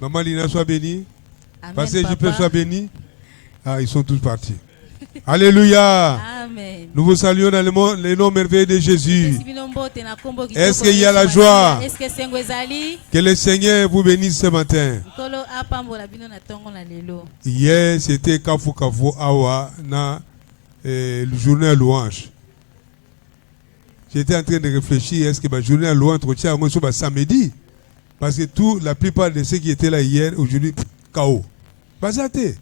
Maman Lina, sois bénie. Pasteur JP, sois béni. Ah, ils sont tous partis. Alléluia. Amen. Nous vous saluons dans les noms merveilleux de Jésus. Est-ce qu'il y a la joie? Que le Seigneur vous bénisse ce matin. Hier, c'était Kafu Kafu Awa na le journée à louange. J'étais en train de réfléchir, est-ce que ma journée à louange tient sur samedi? Parce que la plupart de ceux qui étaient là hier, aujourd'hui, KO. Basaté.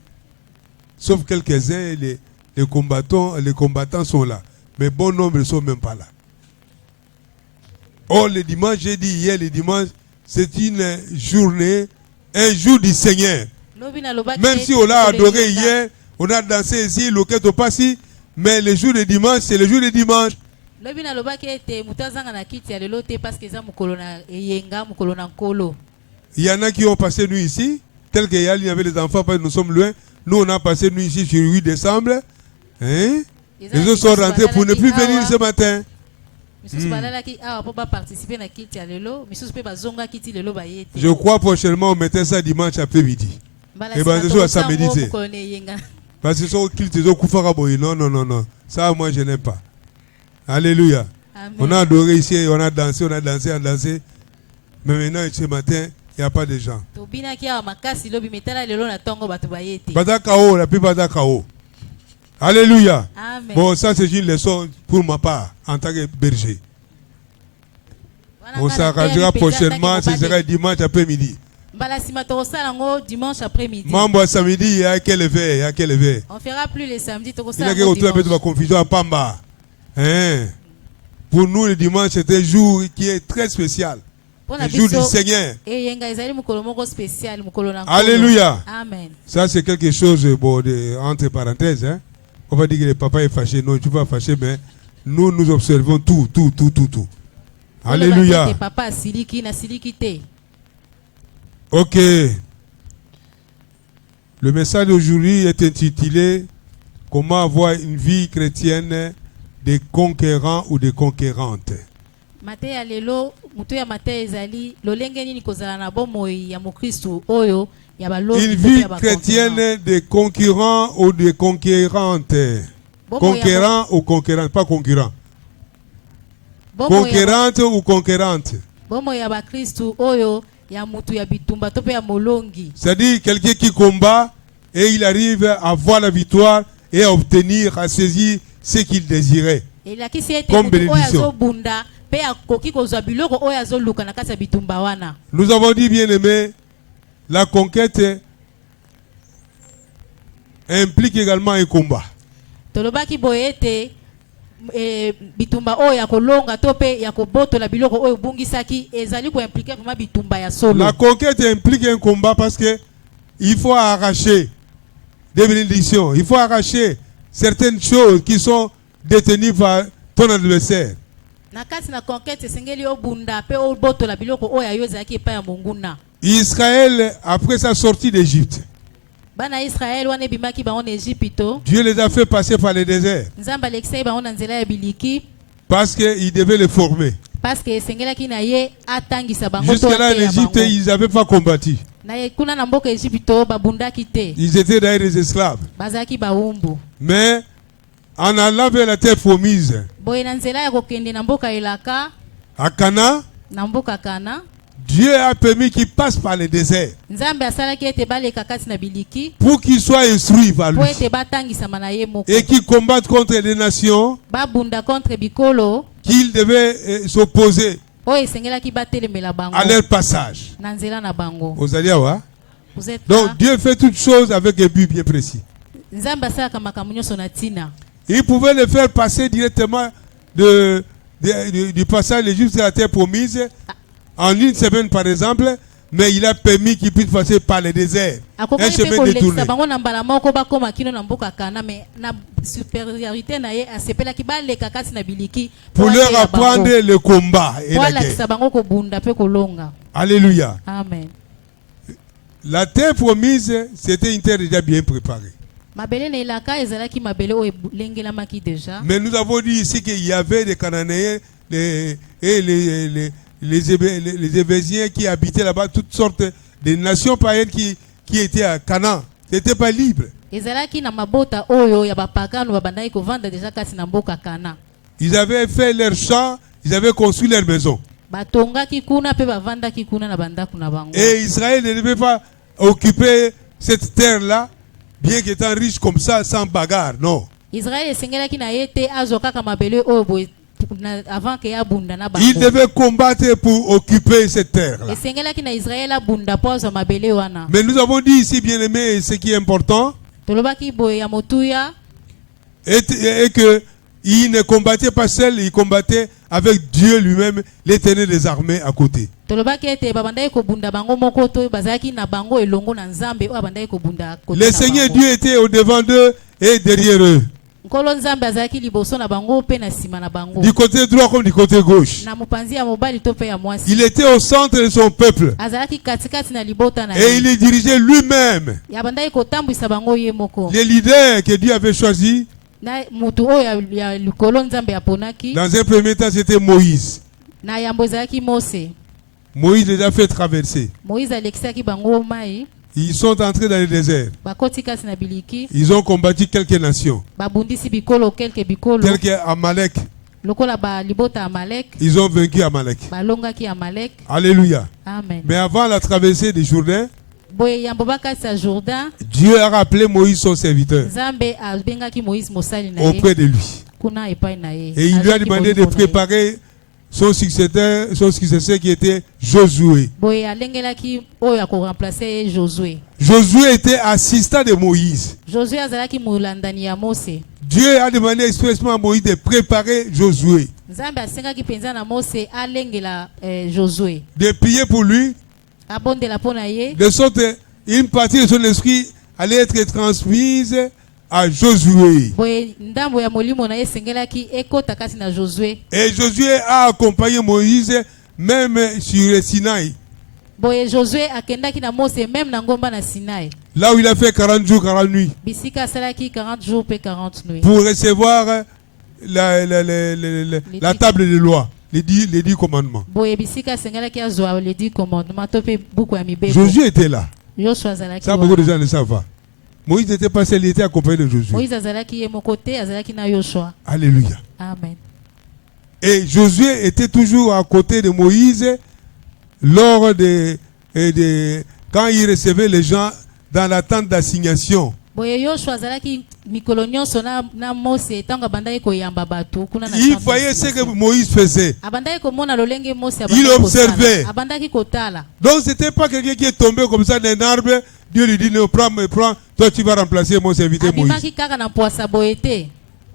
Sauf quelques-uns, les combattants sont là. Mais bon nombre ne sont même pas là. Or, le dimanche, j'ai dit hier, le dimanche, c'est une journée, un jour du Seigneur. Même si on l'a adoré hier, on a dansé ici, loquet au passé, mais le jour de dimanche, c'est le jour de dimanche. Il y en a qui ont passé nuit ici, tel qu'il y avait les enfants, parce que nous sommes loin. Nous, on a passé nuit ici sur le 8 décembre. Hein? Les autres sont rentrés pour ne plus venir ce matin. Je crois prochainement on mettait ça dimanche après-midi. Et bien, c'est ça samedi. Parce que c'est non. Ça, moi, je n'aime pas. Alléluia. Amen. On a adoré ici, on a dansé. Mais maintenant, ce matin, il n'y a pas de gens. La plupart d'Akao. Alléluia. Amen. Bon, ça c'est une leçon pour ma part en tant que berger. On s'arrangera prochainement, ce sera dimanche après-midi. Membre samedi, il y a quel éveil? On fera plus les samedis. Il y a quelque chose confusion à Pamba. Hein? Pour nous, le dimanche, c'est un jour qui est très spécial. Le jour du Seigneur. Alléluia. Amen. Ça, c'est quelque chose bon, entre parenthèses. Hein? On va dire que le papa est fâché. Non, tu ne vas pas fâcher, mais nous observons tout. Alléluia. Ok. Le message d'aujourd'hui est intitulé « Comment avoir une vie chrétienne des conquérants ou des conquérantes ». Une vie chrétienne des concurrents ou des conquérantes. Conquérant ou conquérante, pas concurrent. Conquérante ou conquérante. C'est-à-dire quelqu'un qui combat et il arrive à voir la victoire et à obtenir, à saisir ce qu'il désirait. Comme bénédiction. Nous avons dit, bien aimé, la conquête implique également un combat. La conquête implique un combat parce que il faut arracher des bénédictions, il faut arracher certaines choses qui sont détenues par ton adversaire. Israël, après sa sortie d'Égypte, Dieu les a fait passer par le désert parce qu'il devait les former. Jusqu'à-là, en Égypte, ils n'avaient pas combattu. Ils étaient d'ailleurs des esclaves. Mais en allant vers la terre promise, à Cana, Dieu a permis qu'ils passent par le désert pour qu'ils soient instruits par lui et qu'ils combattent contre les nations qu'ils devaient s'opposer à leur passage. Vous allez voir. Donc Dieu fait toutes choses avec un but bien précis. Il pouvait le faire passer directement du passage de l'Égypte à la terre promise en une semaine par exemple, mais il a permis qu'ils puissent passer par le désert. Un chemin détourné. Pour leur apprendre le combat et la guerre. Alléluia. Amen. La terre promise, c'était une terre déjà bien préparée. Mais nous avons dit ici qu'il y avait des Cananéens et les Évésiens qui habitaient là-bas, toutes sortes des nations païennes qui étaient à Canaan. C'était pas libre. ezalaki na mabota oyo ya bapagano babandaki kovanda deja kati na mboka Kana. Ils avaient fait leur champ, ils avaient construit leur maison. Batongaki kuna pe bavandaki kuna na bandako na bango. Et Israël ne devait pas occuper cette terre-là, bien qu'étant riche comme ça, sans bagarre, non. Israël esengelaki na yete azwa kaka mabele oyo boye avant que abunda na bango. Il devait combattre pour occuper cette terre-là. Esengelaki na Israël abunda po azwa mabele wana. Mais nous avons dit ici, bien aimé, ce qui est important, Tolobaki boye ya motuya et que il ne combattait pas seul, il combattait avec Dieu lui-même, l'Éternel des armées à côté. tolobaki ete babandaki kobunda bango moko to bazalaki na bango elongo na Nzambe oyo abandaki kobunda kote Le na Seigneur bango. Dieu était au devant d'eux et derrière eux, Nkolo Nzambe azalaki liboso na bango pe na sima na bango. du côté droit comme du côté gauche. Na mopanzi ya mobali to pe ya mwasi. Il était au centre de son peuple Azalaki katikati na libota na et ye. il les dirigeait lui-même. Ya bandaki kotambwisa bango ye moko. Les leaders que Dieu avait choisis, Na mutu oyo ya likolo Nzambe aponaki. dans un premier temps, c'était Moïse. Na yambo ezalaki Mose. Moïse les a fait traverser. Moïse alekisaki bango mai. Ils sont entrés dans le désert. Bakoti kati na biliki. Ils ont combattu quelques nations, Babundisi bikolo kelke bikolo. telles qu'Amalek. Lokola ba libota Amalek. Ils ont vaincu Amalek. Balongaki Amalek. Alléluia. Amen. Mais avant la traversée du Jourdain, Boye yambo bakati sa Jourdain. Dieu a rappelé Moïse son serviteur Nzambe abengaki Moïse mosali na ye. auprès de lui. Kuna epai na ye. Et il lui a demandé de préparer son successeur qui était Josué. Boye alengelaki oyo akoremplacer Josué. Josué était assistant de Moïse. Josué azalaki molandani ya Mose. Dieu a demandé expressement à Moïse de préparer Josué, Nzambe asengaki penza na Mose alengela Josué. de prier pour lui, Abondela pona ye. de sorte une partie de son esprit allait être transmise à Josué. Boye ndambo ya molimo na ye sengelaki ekota kati na Josué. Et Josué a accompagné Moïse même sur le Sinaï, Boye Josué akendaki na Mose même na ngomba na Sinaï. là où il a fait 40 jours, 40 nuits, Bisika asalaki 40 jours pe 40 nuits. pour recevoir la table de loi, les 10 commandements. Boye bisika sengelaki azwa le 10 commandements to pe buku ya mibeko. Josué était là. Joshua azalaki. Ça, beaucoup de gens ne savent pas. Moïse n'était pas seul, il était accompagné de Josué. Moïse azalaki ye moko te, azalaki na Joshua. Alléluia. Amen. Et Josué était toujours à côté de Moïse lors quand il recevait les gens dans la tente d'assignation. Boye Joshua azalaki mikolo nyonso na Mose tanga bandaki koyamba bato kuna na. Il voyait ce que Moïse faisait. Abandaki komona lolenge Mose Il observait. Abandaki kotala. Donc c'était pas quelqu'un qui est tombé comme ça d'un arbre. Dieu lui dit non, prends, toi tu vas remplacer mon serviteur Moïse. Abimaki kaka na poasa boete.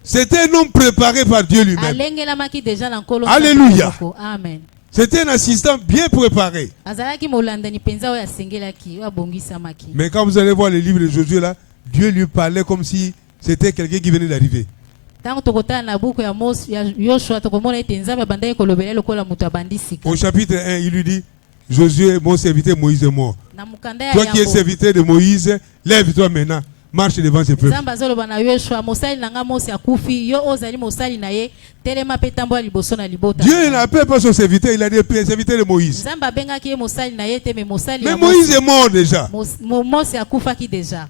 C'était un homme préparé par Dieu lui-même. Alengela maki déjà na nkolo. Alléluia. Amen. C'était un assistant bien préparé. Azalaki molandani penza oyo asengelaki oyo abongisamaki. Mais quand vous allez voir le livre de Josué là, Dieu lui parlait comme si c'était quelqu'un qui venait d'arriver. Tango tokotana na buku ya Mose ya Joshua tokomona ete Nzambe abandaki kolobela lokola mutu abandisika. Au chapitre 1, il lui dit, Josué, mon serviteur Moïse est mort. Na mukanda ya Toi qui es serviteur de Moïse, lève-toi maintenant, marche devant ce peuple. Nzambe azoloba na Joshua mosali nanga Mose akufi yo ozali mosali na ye telema pe tambola liboso na libota. Dieu n'appelle pas son serviteur, il a dit serviteur de Moïse. Nzambe abengaki ye mosali na ye te me mosali Mais ya Moïse est mort déjà. Mose akufaki déjà.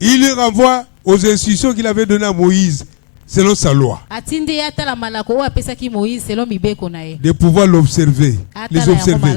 Il lui renvoie aux instructions qu'il avait données à Moïse selon sa loi. Atindi ya tala malako oyo apesaki Moïse selon mibeko na ye. De pouvoir l'observer, les observer.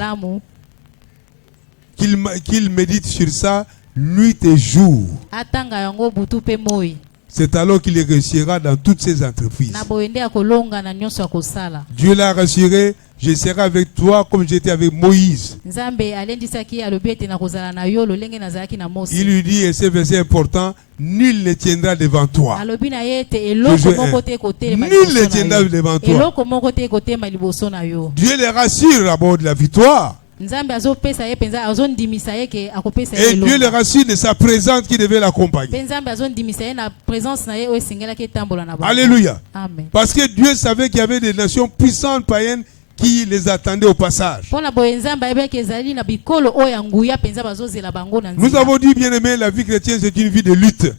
Qu'il médite sur ça nuit et jour. Atanga yango butu pe moi. C'est alors qu'il réussira dans toutes ses entreprises. Na boende akolonga na nyonso akosala. Dieu l'a rassuré, je serai avec toi comme j'étais avec Moïse. Nzambe alendisaki alobi ete na kozala na yo lolenge nazalaki na Mose. Il lui dit, et ce verset important, nul ne tiendra devant toi. Alobi na ye ete eloko moko te kotelema Nul ne tiendra devant toi. eloko moko te kotelema liboso na yo. Dieu les rassure d'abord de la victoire. Nzambe azopesa ye penza azondimisa ye ke akopesa Et ye Dieu les rassure de sa présence qui devait l'accompagner. Nzambe azondimisa ye na présence na ye oyo esengelaki etambola na bango. Alléluia. Amen. Parce que Dieu savait qu'il y avait des nations puissantes païennes qui les attendaient au passage. Pona boye Nzambe ayebaki ezali na bikolo oyo ya nguya penza bazozela bango na nzela. Nous avons dit, bien aimé, la vie chrétienne c'est une vie de lutte.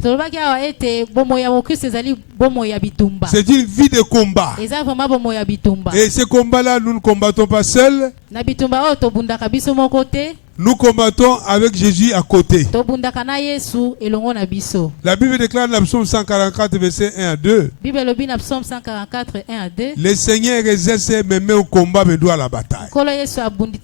Tolobaki awa ete bomo ya mokristo ezali bomo ya bitumba. C'est une vie de combat. Eza vraiment bomo ya bitumba. Et ce combat-là, nous ne combattons pas seuls. Na bitumba oyo tobundaka biso moko te. Nous combattons avec Jésus à côté. tobundaka na Yesu elongo na biso. La Bible déclare dans le psaume 144, verset 1 à 2. Bible lobi na Psaume 144 1 à 2. Le Seigneur exerce mes mains au combat, mes doigts à la bataille. Kolo Yesu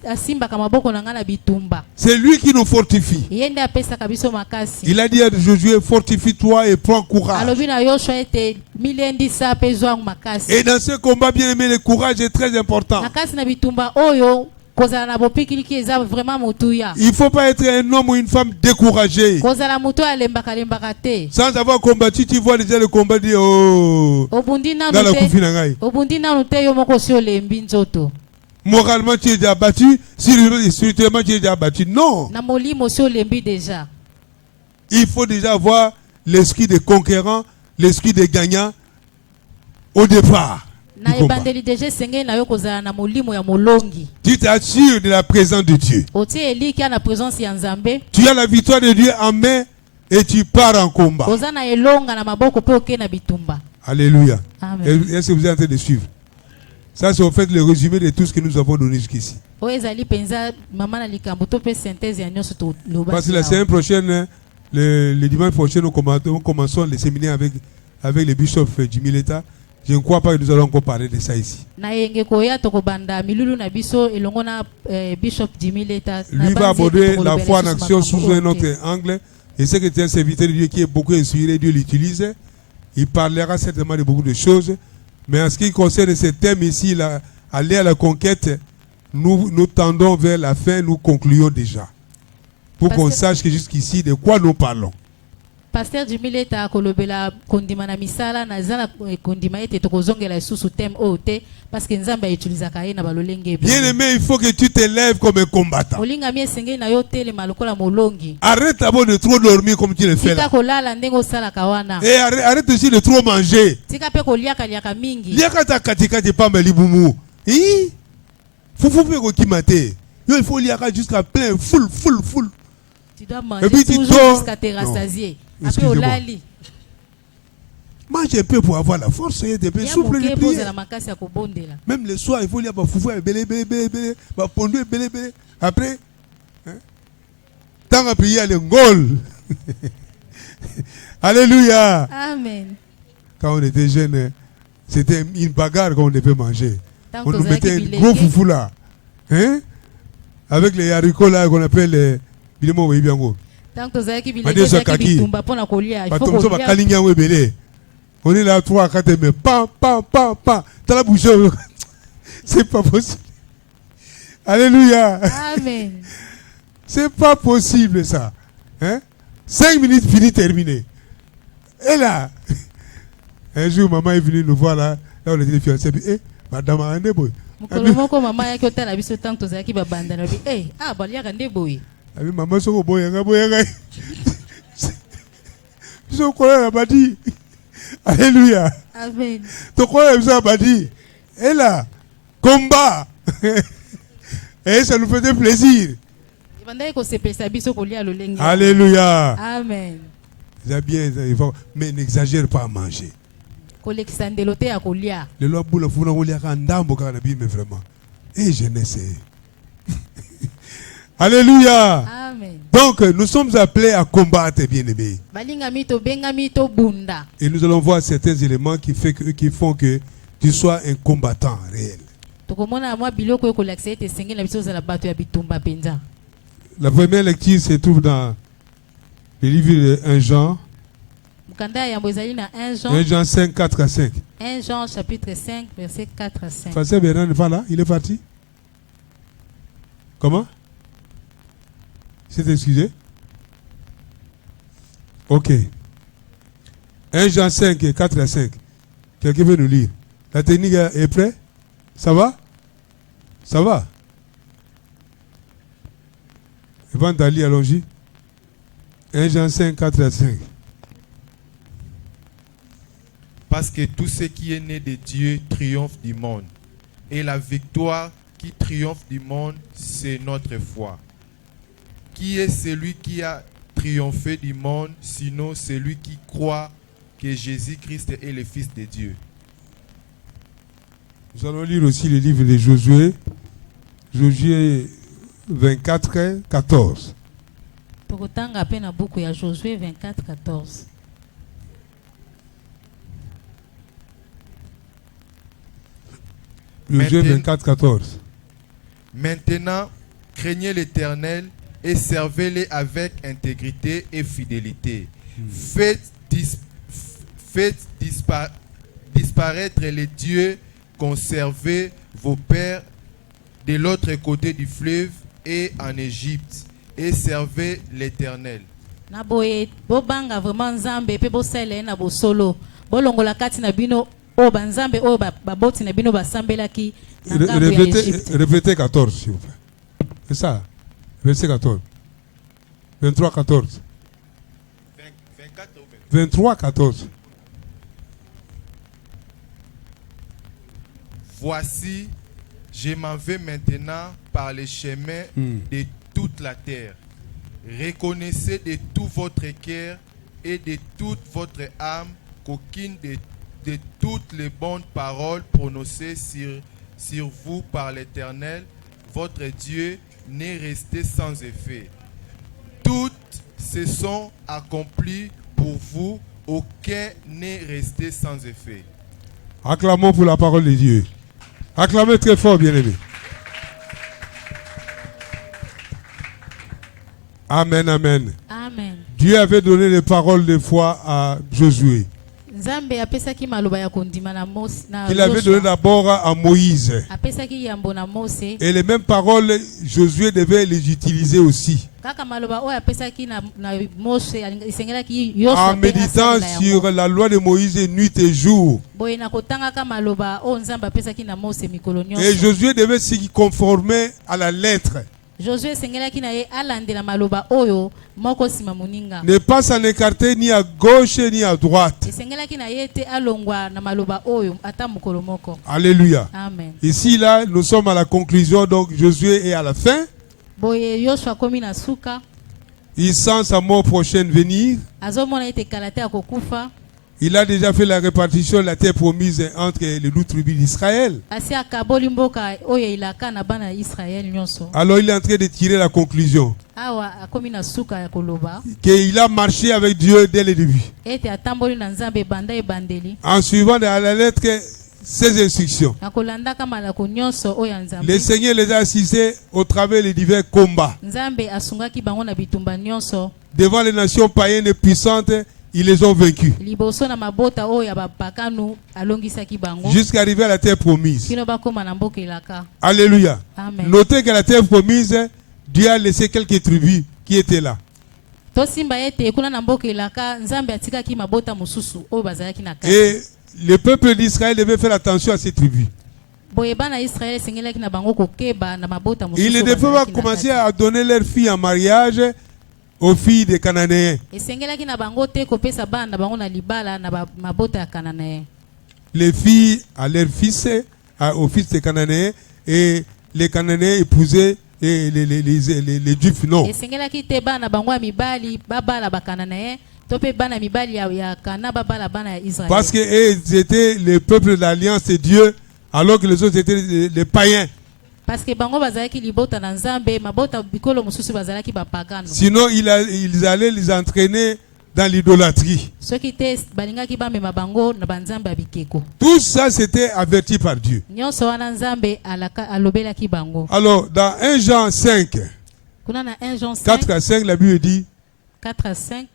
asimbaka maboko na nga na bitumba. C'est lui qui nous fortifie. Yende apesaka biso makasi. Il a dit à Josué, fortifie-toi et prends courage. Alobi na Yoshua ete milendisa pe zwa makasi. Et dans ce combat, bien aimé, le courage est très important. Makasi na bitumba oyo kozala na bopikiliki eza vraiment motuya. Il ne faut pas être un homme ou une femme découragé. Kozala moto alembaka te. Sans avoir combattu, tu vois déjà le combat dire oh. Obundi Dans la nanu koufi te. na ngai. Obundi nanu te yo moko si olembi nzoto. Moralement, tu es déjà battu. Spirituellement, tu es déjà battu. Non. Na molimo si olembi déjà. Il faut déjà avoir l'esprit de conquérant, l'esprit de gagnant au départ. Na ebandeli deje senge na yo kozala na molimo ya molongi. Tu t'assures de la présence de Dieu. Oti eliki na présence ya Nzambe. Tu as la victoire de Dieu en main et tu pars en combat. Oza na elonga na maboko pe oke na bitumba. Alléluia. Amen. Est-ce que vous êtes en train de suivre? Ça, c'est en fait le résumé de tout ce que nous avons donné jusqu'ici. O ezali penza mama na likambo to pe synthèse ya nyonso to loba. Parce que la semaine prochaine, le dimanche prochain, nous commençons les séminaires avec le bishop du Mileta. Je ne crois pas que nous allons encore parler de ça ici. Lui va aborder la foi en action sous un autre angle. Et c'est que c'est un serviteur de Dieu qui est beaucoup inspiré, Dieu l'utilise. Il parlera certainement de beaucoup de choses. Mais en ce qui concerne ce thème ici, aller à la conquête, nous tendons vers la fin, nous concluons déjà. Pour qu'on sache que jusqu'ici, de quoi nous parlons. Pasteur Jimileta kolobela kondima na misala na zala kondima ete tokozongela isusu thème ote parce que nzamba utilisa kaye na balolenge. Bien aimé, il faut que tu te lèves comme un combattant. Olinga mi esenge na yo tele malokola molongi. Arrête d'abord de trop dormir comme tu le fais là. Tika kolala ndengo sala kawana. Et arrête aussi de trop manger. Tika pe koliaka liaka mingi. Liaka ta katika te pamba libumu. Hi? Fufu pe ko kimate. Yo il faut liaka jusqu'à plein full. Tu dois manger toujours jusqu'à te rassasier. Excusez-moi. Mange un peu pour avoir la force, et de peu souple de prier. Même le soir, il faut lire foufou, pondu, après, tant à prier, le ngol. Alléluia. Amen. Quand on était jeune, c'était une bagarre qu'on devait manger. On nous mettait un gros foufou là. Hein? Avec les haricots là qu'on appelle les bilemo webiango. Tant que Zaki bilenge kaki bitumba pona kolia, il faut kolia. On est là 3 4 mais pam. T'as la bouche. C'est pas possible. Alléluia. Amen. C'est pas possible ça. Hein? 5 minutes fini terminé. Et là, un jour maman est venue nous voir là on était fiancés. Madame Ande boy. Mukolomoko maman yake otala biso tant que Zaki babanda na bi. Balia kande boy. Abi maman soko boyanga. Biso kola na badi. Alléluia. Amen. To kola biso badi. Et là, combat. Et ça nous faisait plaisir. Alléluia. Amen. C'est bien, mais n'exagère pas à manger. Le loi boule fou na ndambo kana bi mais vraiment. Et jeunesse. Alléluia. Amen. Donc nous sommes appelés à combattre, bien-aimés. Et nous allons voir certains éléments qui font que tu sois un combattant réel. La première lecture se trouve dans le livre de 1 Jean. 1 Jean 5, 4 à 5. 1 Jean chapitre 5, verset 4 à 5. Pasteur Bernard n'est pas là, il est parti. Comment? C'est excusé? Ok. 1 Jean 5, 4 à 5. Quelqu'un veut nous lire? La technique est prête? Ça va? Ça va? Avant d'aller, allons-y. 1 Jean 5, 4 à 5. Parce que tout ce qui est né de Dieu triomphe du monde. Et la victoire qui triomphe du monde, c'est notre foi. Qui est celui qui a triomphé du monde, sinon celui qui croit que Jésus-Christ est le Fils de Dieu? Nous allons lire aussi le livre de Josué. Josué 24, 14. tokotanga pe na buku ya Josué 24 14. Josué 24, 14. Maintenant, craignez l'Éternel et servez-le avec intégrité et fidélité. Faites disparaître les dieux conservés vos pères de l'autre côté du fleuve et en Égypte, et servez l'Éternel. Na boye bobanga vraiment nzambe pe bosele na bosolo bolongola kati na bino o banzambe o baboti na bino basambelaki na ngambo ya Égypte. Répétez 14 s'il vous plaît. C'est ça. Verset 14. 23, 14. 23, 14. Voici, je m'en vais maintenant par les chemins de toute la terre. Reconnaissez de tout votre cœur et de toute votre âme qu'aucune de toutes les bonnes paroles prononcées sur vous par l'Éternel, votre Dieu, n'est restée sans effet. Toutes se sont accomplies pour vous, aucun n'est resté sans effet. Acclamons pour la parole de Dieu. Acclamez très fort, bien-aimés. Amen, amen. Amen. Dieu avait donné les paroles de foi à Josué. Nzambe apesaki maloba ya kondima na Mose na Il avait donné d'abord à Moïse. apesaki yambo na Mose Et les mêmes paroles, Josué devait les utiliser aussi. kaka maloba oyo apesaki na Mose isengelaki Yoshua En méditant sur la loi de Moïse nuit et jour. boye na kotangaka maloba oyo Nzambe apesaki na Mose mikolo Et nyonso. Josué devait s'y conformer à la lettre. Josué esengelaki na ye alandela maloba oyo moko sima moninga. Ne pas s'en écarter ni à gauche ni à droite. Esengelaki na ye te alongwa na maloba oyo ata mokolo moko. Alléluia. Amen. Ici, là, nous sommes à la conclusion, donc Josué est à la fin. Boye Yoshua komi na suka Il sent sa mort prochaine venir. azomona ete kala te akokufa. Il a déjà fait la répartition de la terre promise entre les 12 tribus d'Israël. Asi akaboli mboka oyo ilaka na bana ya Israel nyonso. Alors il est en train de tirer la conclusion. Awa akomi na suka ya koloba Qu'il a marché avec Dieu dès le début. ete atamboli na Nzambe banda ebandeli En suivant à la lettre ses instructions. akolandaka malako nyonso oyo ya Nzambe. Le Seigneur les a assistés au travers des divers combats. Nzambe asungaki bango na bitumba nyonso. Devant les nations païennes et puissantes, ils les ont vaincus. Liboso na mabota oyo ya bapakanu alongisaki bango Jusqu'à arriver à la terre promise. kino bakoma na mboka elaka. Alléluia. Amen. Notez que la terre promise, Dieu a laissé quelques tribus qui étaient là. Tosimba ete kuna na mboka elaka Nzambe atikaki mabota mosusu oyo bazalaki na kati. Et le peuple d'Israël devait faire attention à ces tribus. Boye bana Israël esengelaki na bango kokeba na mabota mosusu. Ils ne devaient pas commencer à donner leurs filles en mariage aux filles des Cananéens. esengelaki na bango te kopesa bana na bango na libala na mabota ya Kananéen. Les filles à leurs fils, aux fils des Cananéens, et les Cananéens épousaient les Juifs, non. esengelaki te bana bango ya mibali babala bakananéen to pe bana mibali ya kana babala bana ya Israël. Parce qu'ils étaient le peuple d'alliance de Dieu, alors que les autres étaient les païens. Parce que bango bazalaki libota na Nzambe mabota bikolo mosusu bazalaki bapagano. Sinon, ils allaient les entraîner dans l'idolâtrie. Soki te balingaki bamema bango na banzambe ya bikeko. Tout ça, c'était averti par Dieu. Nyonso wana Nzambe alobelaki bango. Alors, dans 1 Jean 5, Kuna na 1 Jean 5 4 à 5, la Bible dit, 4 à 5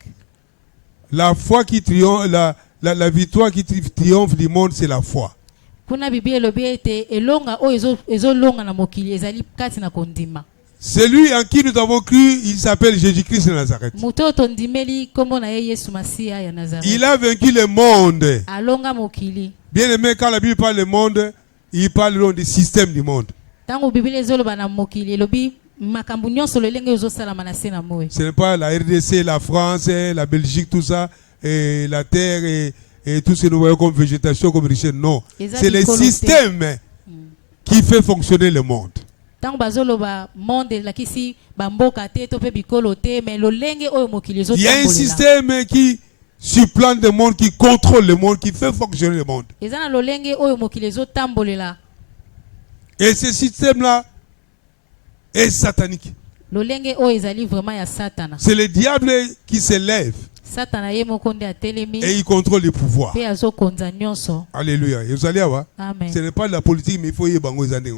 la foi qui triomphe, la victoire qui triomphe du monde, c'est la foi. kuna Biblia elobi ete elonga oyo ezolonga na mokili ezali kati na kondima. Celui en qui nous avons cru, il s'appelle Jésus-Christ de Nazareth. Muto tondimeli kombo na ye Yesu Masia ya Nazareth. Il a vaincu le monde. Alonga mokili. Bien aimé, quand la Bible parle du monde, il parle donc du système du monde. Tango Biblia ezoloba na mokili elobi makambo nyonso lolenge ezosalama na se na moyo. Ce n'est pas la RDC, la France, la Belgique, tout ça, et la terre et tout ce que nous voyons comme végétation, comme richesse. Non. C'est le système qui fait fonctionner le monde. Tango bazoloba monde lakisi bamboka te to pe bikolo te mais lolenge oyo mokili Il y a un système qui supplante le monde, qui contrôle le monde, qui fait fonctionner le monde. ezana lolenge oyo mokili ezotambolela. Et ce système-là est satanique. lolenge oyo ezali vraiment ya satana. C'est le diable qui s'élève Satana ye moko nde atelemi et il contrôle les pouvoirs. pe azokonza nyonso. Alléluia. Et vous allez voir, Amen. ce n'est pas de la politique, mais il faut y aller.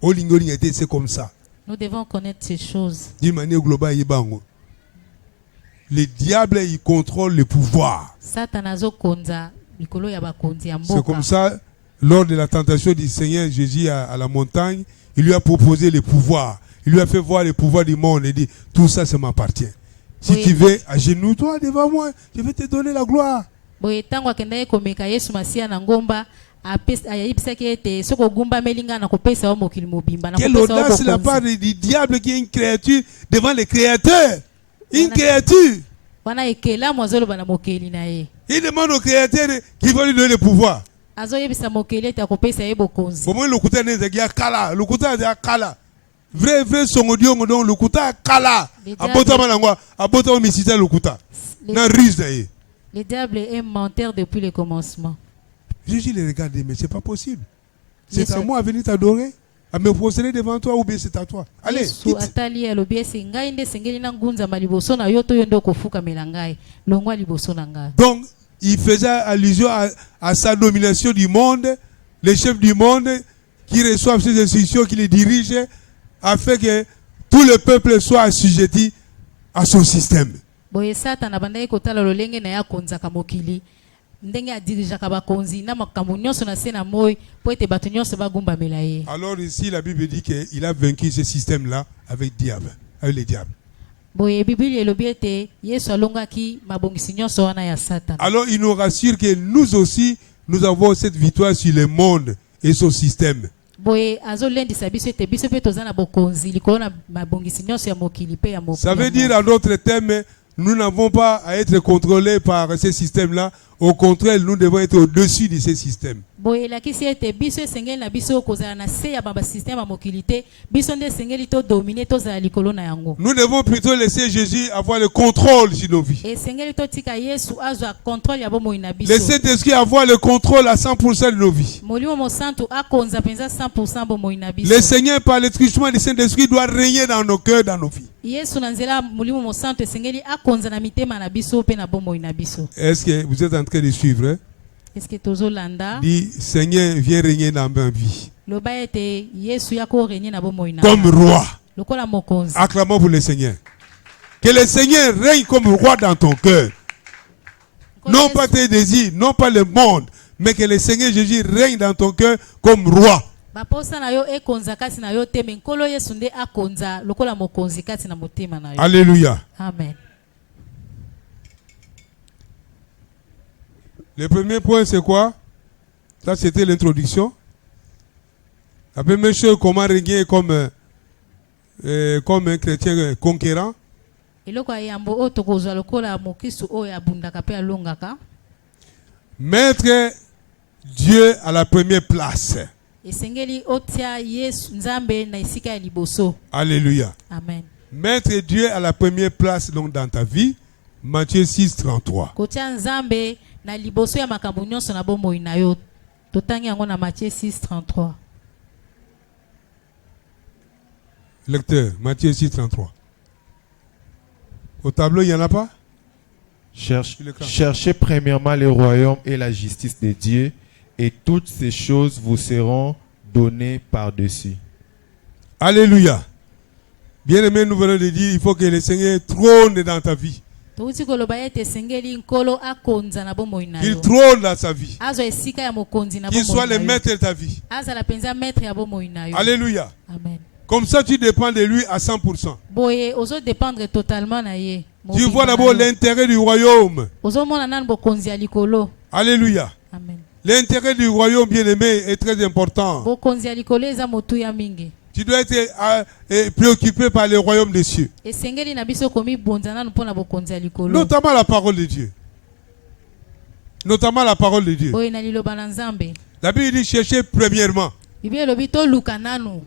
Olingoling était c'est comme ça. Nous devons connaître ces choses. D'une manière globale, le diable, il contrôle le pouvoir. Satana azokonza likolo ya bakonzi ya mboka. C'est comme ça, lors de la tentation du Seigneur Jésus à la montagne, il lui a proposé le pouvoir. Il lui a fait voir le pouvoir du monde et dit, tout ça, ça m'appartient. Si Oui. tu veux, agenouille-toi devant moi, je vais te donner la gloire. Boye tango akendaki komeka Yesu Masiya na ngomba ayebisaki ete soki ogumbameli nga na kopesa yo mokili mobimba na Quelle kopesa yo audace de la part bokonzi. du diable qui est une créature devant le créateur. Une créature. Wana ekelamu azoloba na mokeli na ye. Il demande au créateur qui va lui donner le pouvoir. Azoyebisa mokeli ete akopesa ye bokonzi. Comment le couteau n'est pas kala, le couteau est kala. Vrai son audio donc le couteau kala. Abota manangwa, abota misita le couteau. Na rise d'ailleurs. Le diable est menteur depuis le commencement. Jésus les regarde, mais c'est pas possible. C'est Yes, à moi à venir t'adorer, à me prosterner devant toi ou bien c'est à toi. Allez, Yesu quitte. atali alobi ese ngai nde sengeli na ngunzama liboso na yo to yo nde okofukamela ngai longwa liboso na ngai. Donc, il faisait allusion à sa domination du monde, les chefs du monde qui reçoivent ces instructions, qui les dirigent, afin que tout le peuple soit assujetti à son système. Boye Satana bandaki kotala lolenge na ya konzaka mokili ndenge adirijaka bakonzi na makambo nyonso na se na moi po ete bato nyonso bagumbamela ye. Alors ici, la Bible dit qu'il a vaincu ce système-là avec le diable. Boye Biblia elobi ete Yesu alongaki mabongisi nyonso wana ya Satana. Alors il nous rassure que nous aussi, nous avons cette victoire sur le monde et son système. Boye azolendisa biso ete biso pe toza na bokonzi likolo na mabongisi nyonso ya mokili pe ya mokili. Ça veut dire en d'autres termes, nous n'avons pas à être contrôlés par ces systèmes-là. Au contraire, nous devons être au-dessus de ces systèmes. Boye elakisi ete biso esengeli na biso kozala na se ya basystème ya mokili te biso nde esengeli todomine tozala likolo na yango. Nous devons plutôt laisser Jésus avoir le contrôle sur nos vies. Esengeli totika Yesu azwa contrôle ya bomoi na biso. Laissez Saint-Esprit avoir le contrôle à 100% de nos vies. Molimo mosantu akonza penza 100% bomoi na biso. Le Seigneur, par le truchement du Saint-Esprit, doit régner dans nos cœurs, dans nos vies. Yesu na nzela molimo mosantu esengeli akonza na mitema na biso pe na bomoi na biso. Est-ce que vous êtes en train de suivre? Hein? Est-ce que tozolanda? Dit, Seigneur, viens régner dans ma vie. Loba ete Yesu yako renye na bomoi na. Comme roi. Lokola mokonzi. Acclamons pour le Seigneur. Que le Seigneur règne comme roi dans ton cœur. Non pas tes désirs, non pas le monde, mais que le Seigneur Jésus règne dans ton cœur comme roi. Baposa na yo ekonza kati na yo te menkolo Yesu nde akonza lokola mokonzi kati na motema na yo. Alléluia. Amen. Le premier point, c'est quoi? Ça, c'était l'introduction. La première chose, comment régner comme un chrétien conquérant. Eloko yambo o tokozwa lokola mokristo oyo abundaka pe alongaka. Mettre Dieu à la première place. Esengeli otia Yesu nzambe na isika ya liboso. Alléluia. Amen. Mettre Dieu à la première place donc dans ta vie. Matthieu 6, 33. Kotia nzambe na liboso ya makambo nyonso na bomoi na yo. Totangi yango na Matthieu 6, 33. Lecteur, Matthieu 6, 33. Au tableau, il n'y en a pas? Cherchez premièrement le royaume et la justice de Dieu, et toutes ces choses vous seront données par-dessus. Alléluia. Bien-aimé, nous venons de dire, il faut que le Seigneur trône dans ta vie. Touti koloba ete esengeli nkolo akonza na bomoi na Il yo. trône dans sa vie. Azo esika ya mokonzi na Qu'il soit bomoi le na yo. maître de ta vie. Aza la penza maître ya bomoi na yo. Alléluia. Amen. Comme ça, tu dépends de lui à 100%. Boye ozo dépendre totalement na ye. Tu vois d'abord l'intérêt du royaume. Ozo mona nan bokonzi ya likolo. Alléluia. Amen. L'intérêt du royaume, bien-aimé, est très important. Bokonzi ya likolo eza motu ya mingi. Tu dois être préoccupé par le royaume des cieux. Esengeli na biso komi bonza nanu pona bokonzi ya likolo. Notamment la parole de Dieu. Notamment la parole de Dieu. Boye na liloba na nzambe. La Bible dit chercher premièrement. Biblia elobi toluka nanu.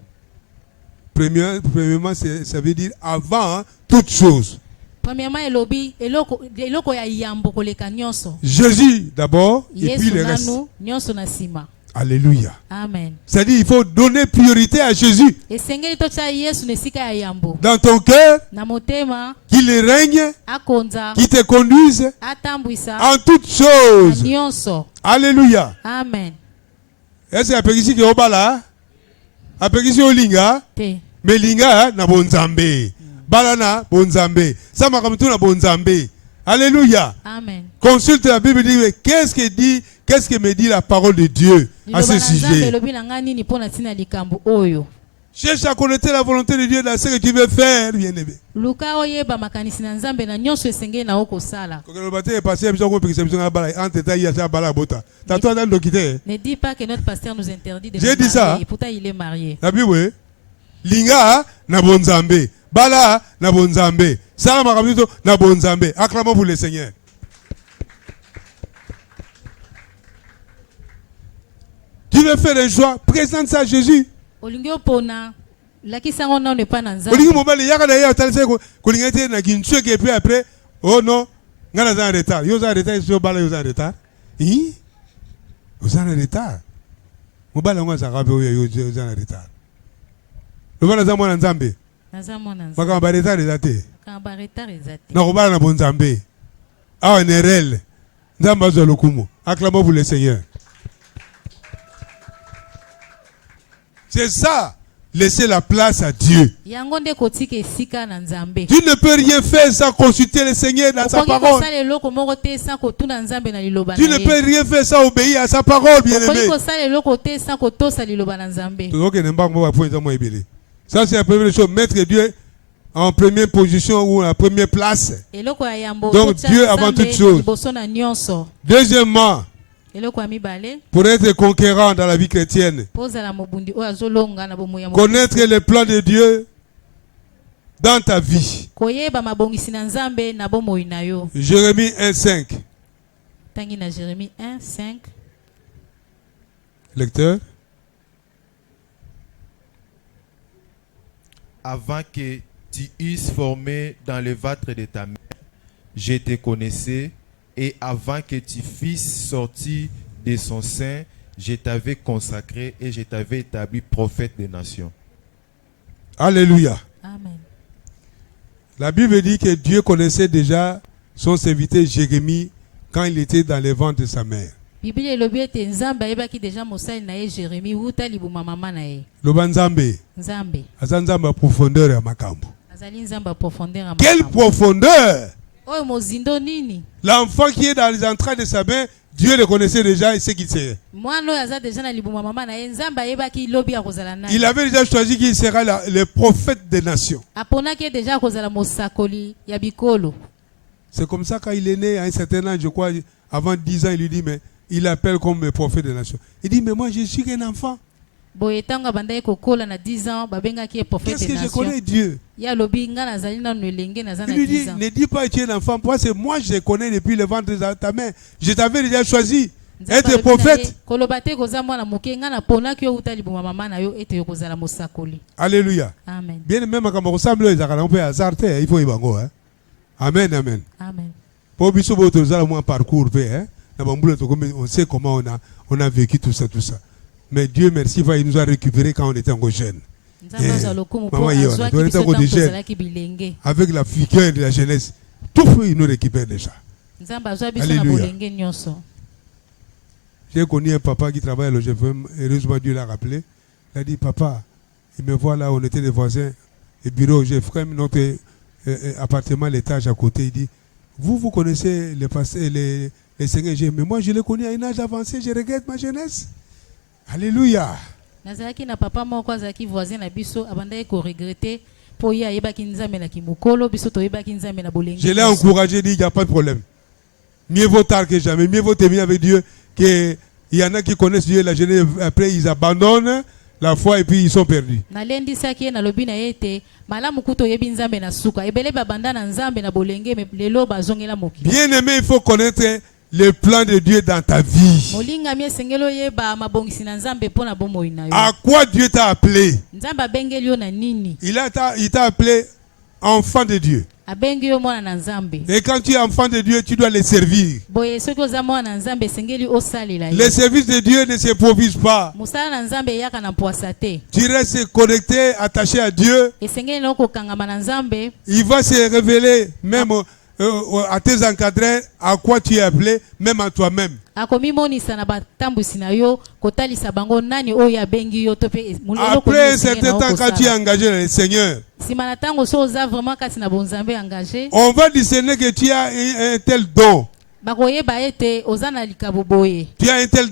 Premièrement, ça veut dire avant toute chose. Premièrement elobi eloko ya yambo koleka nyonso. Jésus d'abord et puis Yesu le reste. nanu nyonso na sima. Alléluia. Amen. C'est-à-dire il faut donner priorité à Jésus Esengeli totia Yesu nesika ya yambo. dans ton cœur, Na motema qu'il règne, akonza qu'il te conduise atambwisa en toutes na choses. nyonso. Alléluia. Amen. Est-ce que apekisi ke obala? Apekisi olinga? Te. Mais linga na bonzambe. Bala na bonzambe. Sama kamtu na bonzambe. Alléluia. Amen. Consulte la Bible et dis qu'est-ce que me dit la parole de Dieu à ce sujet. Cherche à connaître la volonté de Dieu dans ce que tu veux faire, bien-aimé. Luka oyeba makanisi na nzambe na nyonso esengeli na okosala. Ne dis pas que notre pasteur nous interdit de J'ai dit ça. Et pourtant il est marié. La Bible, linga na bonzambe, bala na bonzambe, salama kamito na bonzambe. Acclamons pour le Seigneur. Tu veux faire un choix, présente ça à Jésus. Olingi opona lakisa ngona ne pas na nzambe. Olingi mobali yaka na ya talise ko kolinga te na ginchwe et puis après oh non, ngana za en retard. Yo za en retard, yo bala yo za en retard. Hi? Yo za en retard. Mobali ngwa za kabe yo za en retard. Lo bana za mwana nzambe. Naza mwana nzambe. Maka ba retard ezate. Kamba retard ezate. Na ko bala na bonzambe. Ah NRL. Nzamba zo lokumo. Acclamons pour le Seigneur. C'est ça, laisser la place à Dieu. Tu ne peux rien faire sans consulter le Seigneur dans sa parole. Tu ne peux rien faire sans obéir à sa parole, bien-aimé. Ça, c'est la première chose. Mettre Dieu en première position ou en première place. Donc, Dieu avant toute chose. Deuxièmement, pour être conquérant dans la vie chrétienne, connaître les plans de Dieu dans ta vie. Jérémie 1:5. Jérémie 1:5. Lecteur. Avant que tu eusses formé dans le ventre de ta mère, je te connaissais. Et avant que tu fisses sortir de son sein, je t'avais consacré et je t'avais établi prophète des nations. Alléluia. Amen. La Bible dit que Dieu connaissait déjà son serviteur Jérémie quand il était dans le ventre de sa mère. Le banzambe. Azanzamba profondeur ya makambo. Quelle profondeur! L'enfant qui est dans les entrailles de sa mère, Dieu le connaissait déjà et sait qui c'est. Il avait déjà choisi qu'il sera le prophète des nations. C'est comme ça quand il est né à un certain âge, je crois, avant 10 ans, il lui dit, mais il appelle comme le prophète des nations. Il dit, mais moi je suis qu'un enfant. Qu'est-ce que je connais Dieu? Il lui dit, ne dis pas que tu es un enfant, parce que moi je connais depuis le ventre de ta mère. Je t'avais déjà choisi être prophète. Alléluia. Amen. Bien même quand on ressemble, on peut hasarder, il faut y bango. Amen, amen. Amen. Pour biso bo toza un parcours, on sait comment on a vécu tout ça. Mais Dieu merci, il nous a récupérés quand on était encore jeunes. Avec la figure de la jeunesse, tout il nous récupère déjà. Alléluia. J'ai connu un papa qui travaille à l'OGFM, heureusement Dieu l'a rappelé. Il a dit, papa, il me voit là, on était des voisins, et bureau OGFM, notre appartement, l'étage à côté, il dit, vous connaissez les seigneurs, mais moi je les connais à un âge avancé, je regrette ma jeunesse. Alléluia. Je l'ai encouragé, dit il n'y a pas de problème. Mieux vaut tard que jamais. Mieux vaut terminer avec Dieu. Il y en a qui connaissent Dieu, la jeunesse, après ils abandonnent la foi et puis ils sont perdus. Bien aimé, il faut connaître le plan de Dieu dans ta vie. À quoi Dieu t'a appelé? Il t'a appelé enfant de Dieu. abengi yo mwana na nzambe. Et quand tu es enfant de Dieu, tu dois les servir. Boye soki oza mwana na nzambe esengeli osalela ye. Les services de Dieu ne s'improvisent pas. Mosala na nzambe eyaka na mpwasa te. Tu restes connecté, attaché à Dieu. Esengeli na okokangama na nzambe. Il va se révéler même à tes encadrés à quoi tu es appelé, même à toi-même. Akomimonisa na batambusi na yo kotalisa bango nani oyo abengi yo to pe. Après un certain temps, quand tu es engagé dans le Seigneur, sima na tango so oza vraiment kati na bonzambe engagé. on va discerner que tu as un tel don. Bakoyeba ete oza na likabo boye. Tu as un tel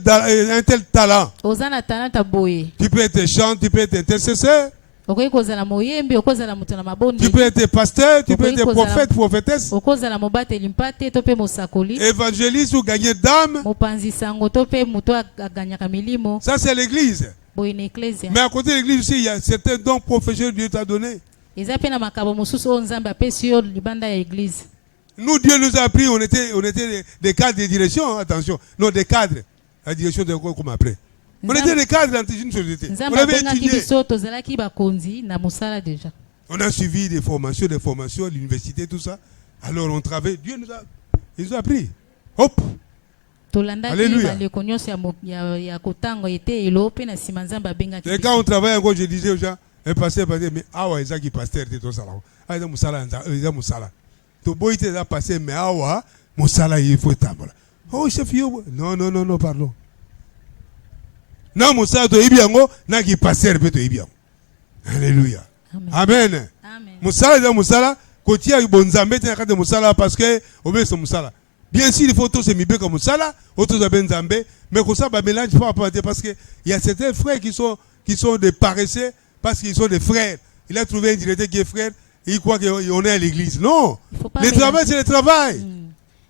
talent. Oza na talenta boye. Tu peux être chanteur, tu peux être intercesseur. Okoki kozala moyembi, okozala mutu na mabonde. Tu peux être pasteur, tu peux être prophète, prophétesse. Okozala mobateli mpate to pe mosakoli. Évangéliste ou gagner d'âme. Mopanzi sango to pe mutu aganyaka milimo. Ça c'est l'église. Boye na ecclesia. Mais à côté de l'église aussi, il y a certains dons professionnels que Dieu t'a donné. Eza pe na makabo mosusu o nzambe apesi yo libanda ya église. Nous, Dieu nous a appris, on était des cadres de direction, hein, attention. Non, des cadres. La direction de quoi, comme après. On était des cadres dans une société. On avait étudié. On a suivi des formations, l'université, tout ça. Alors on travaille. Dieu nous a appris. Hop. Alléluia. Et quand on travaille encore, je disais aux gens, pasteur, mais awa est qui pasteur de tout ça. Ah, il y a Moussala. Tu bois, il a passé, mais awa, Moussala, il faut tabler. Oh, chef, non, pardon. Non, Moussala, tu es bien, n'a qui pasteur, peut être bien. Alléluia. Amen. Moussala, il y a Moussala, quand il y a bon zambé, tu as Moussala parce que, au moins, c'est Moussala. Bien sûr, il faut tous se miber comme Moussala, autres ben zambé, mais comme ça, bah, mélange pas parce qu'il y a certains frères qui sont des paresseux, parce qu'ils sont des frères. Il a trouvé un directeur qui est frère, il croit qu'on est à l'église. Non. Le travail, c'est le travail.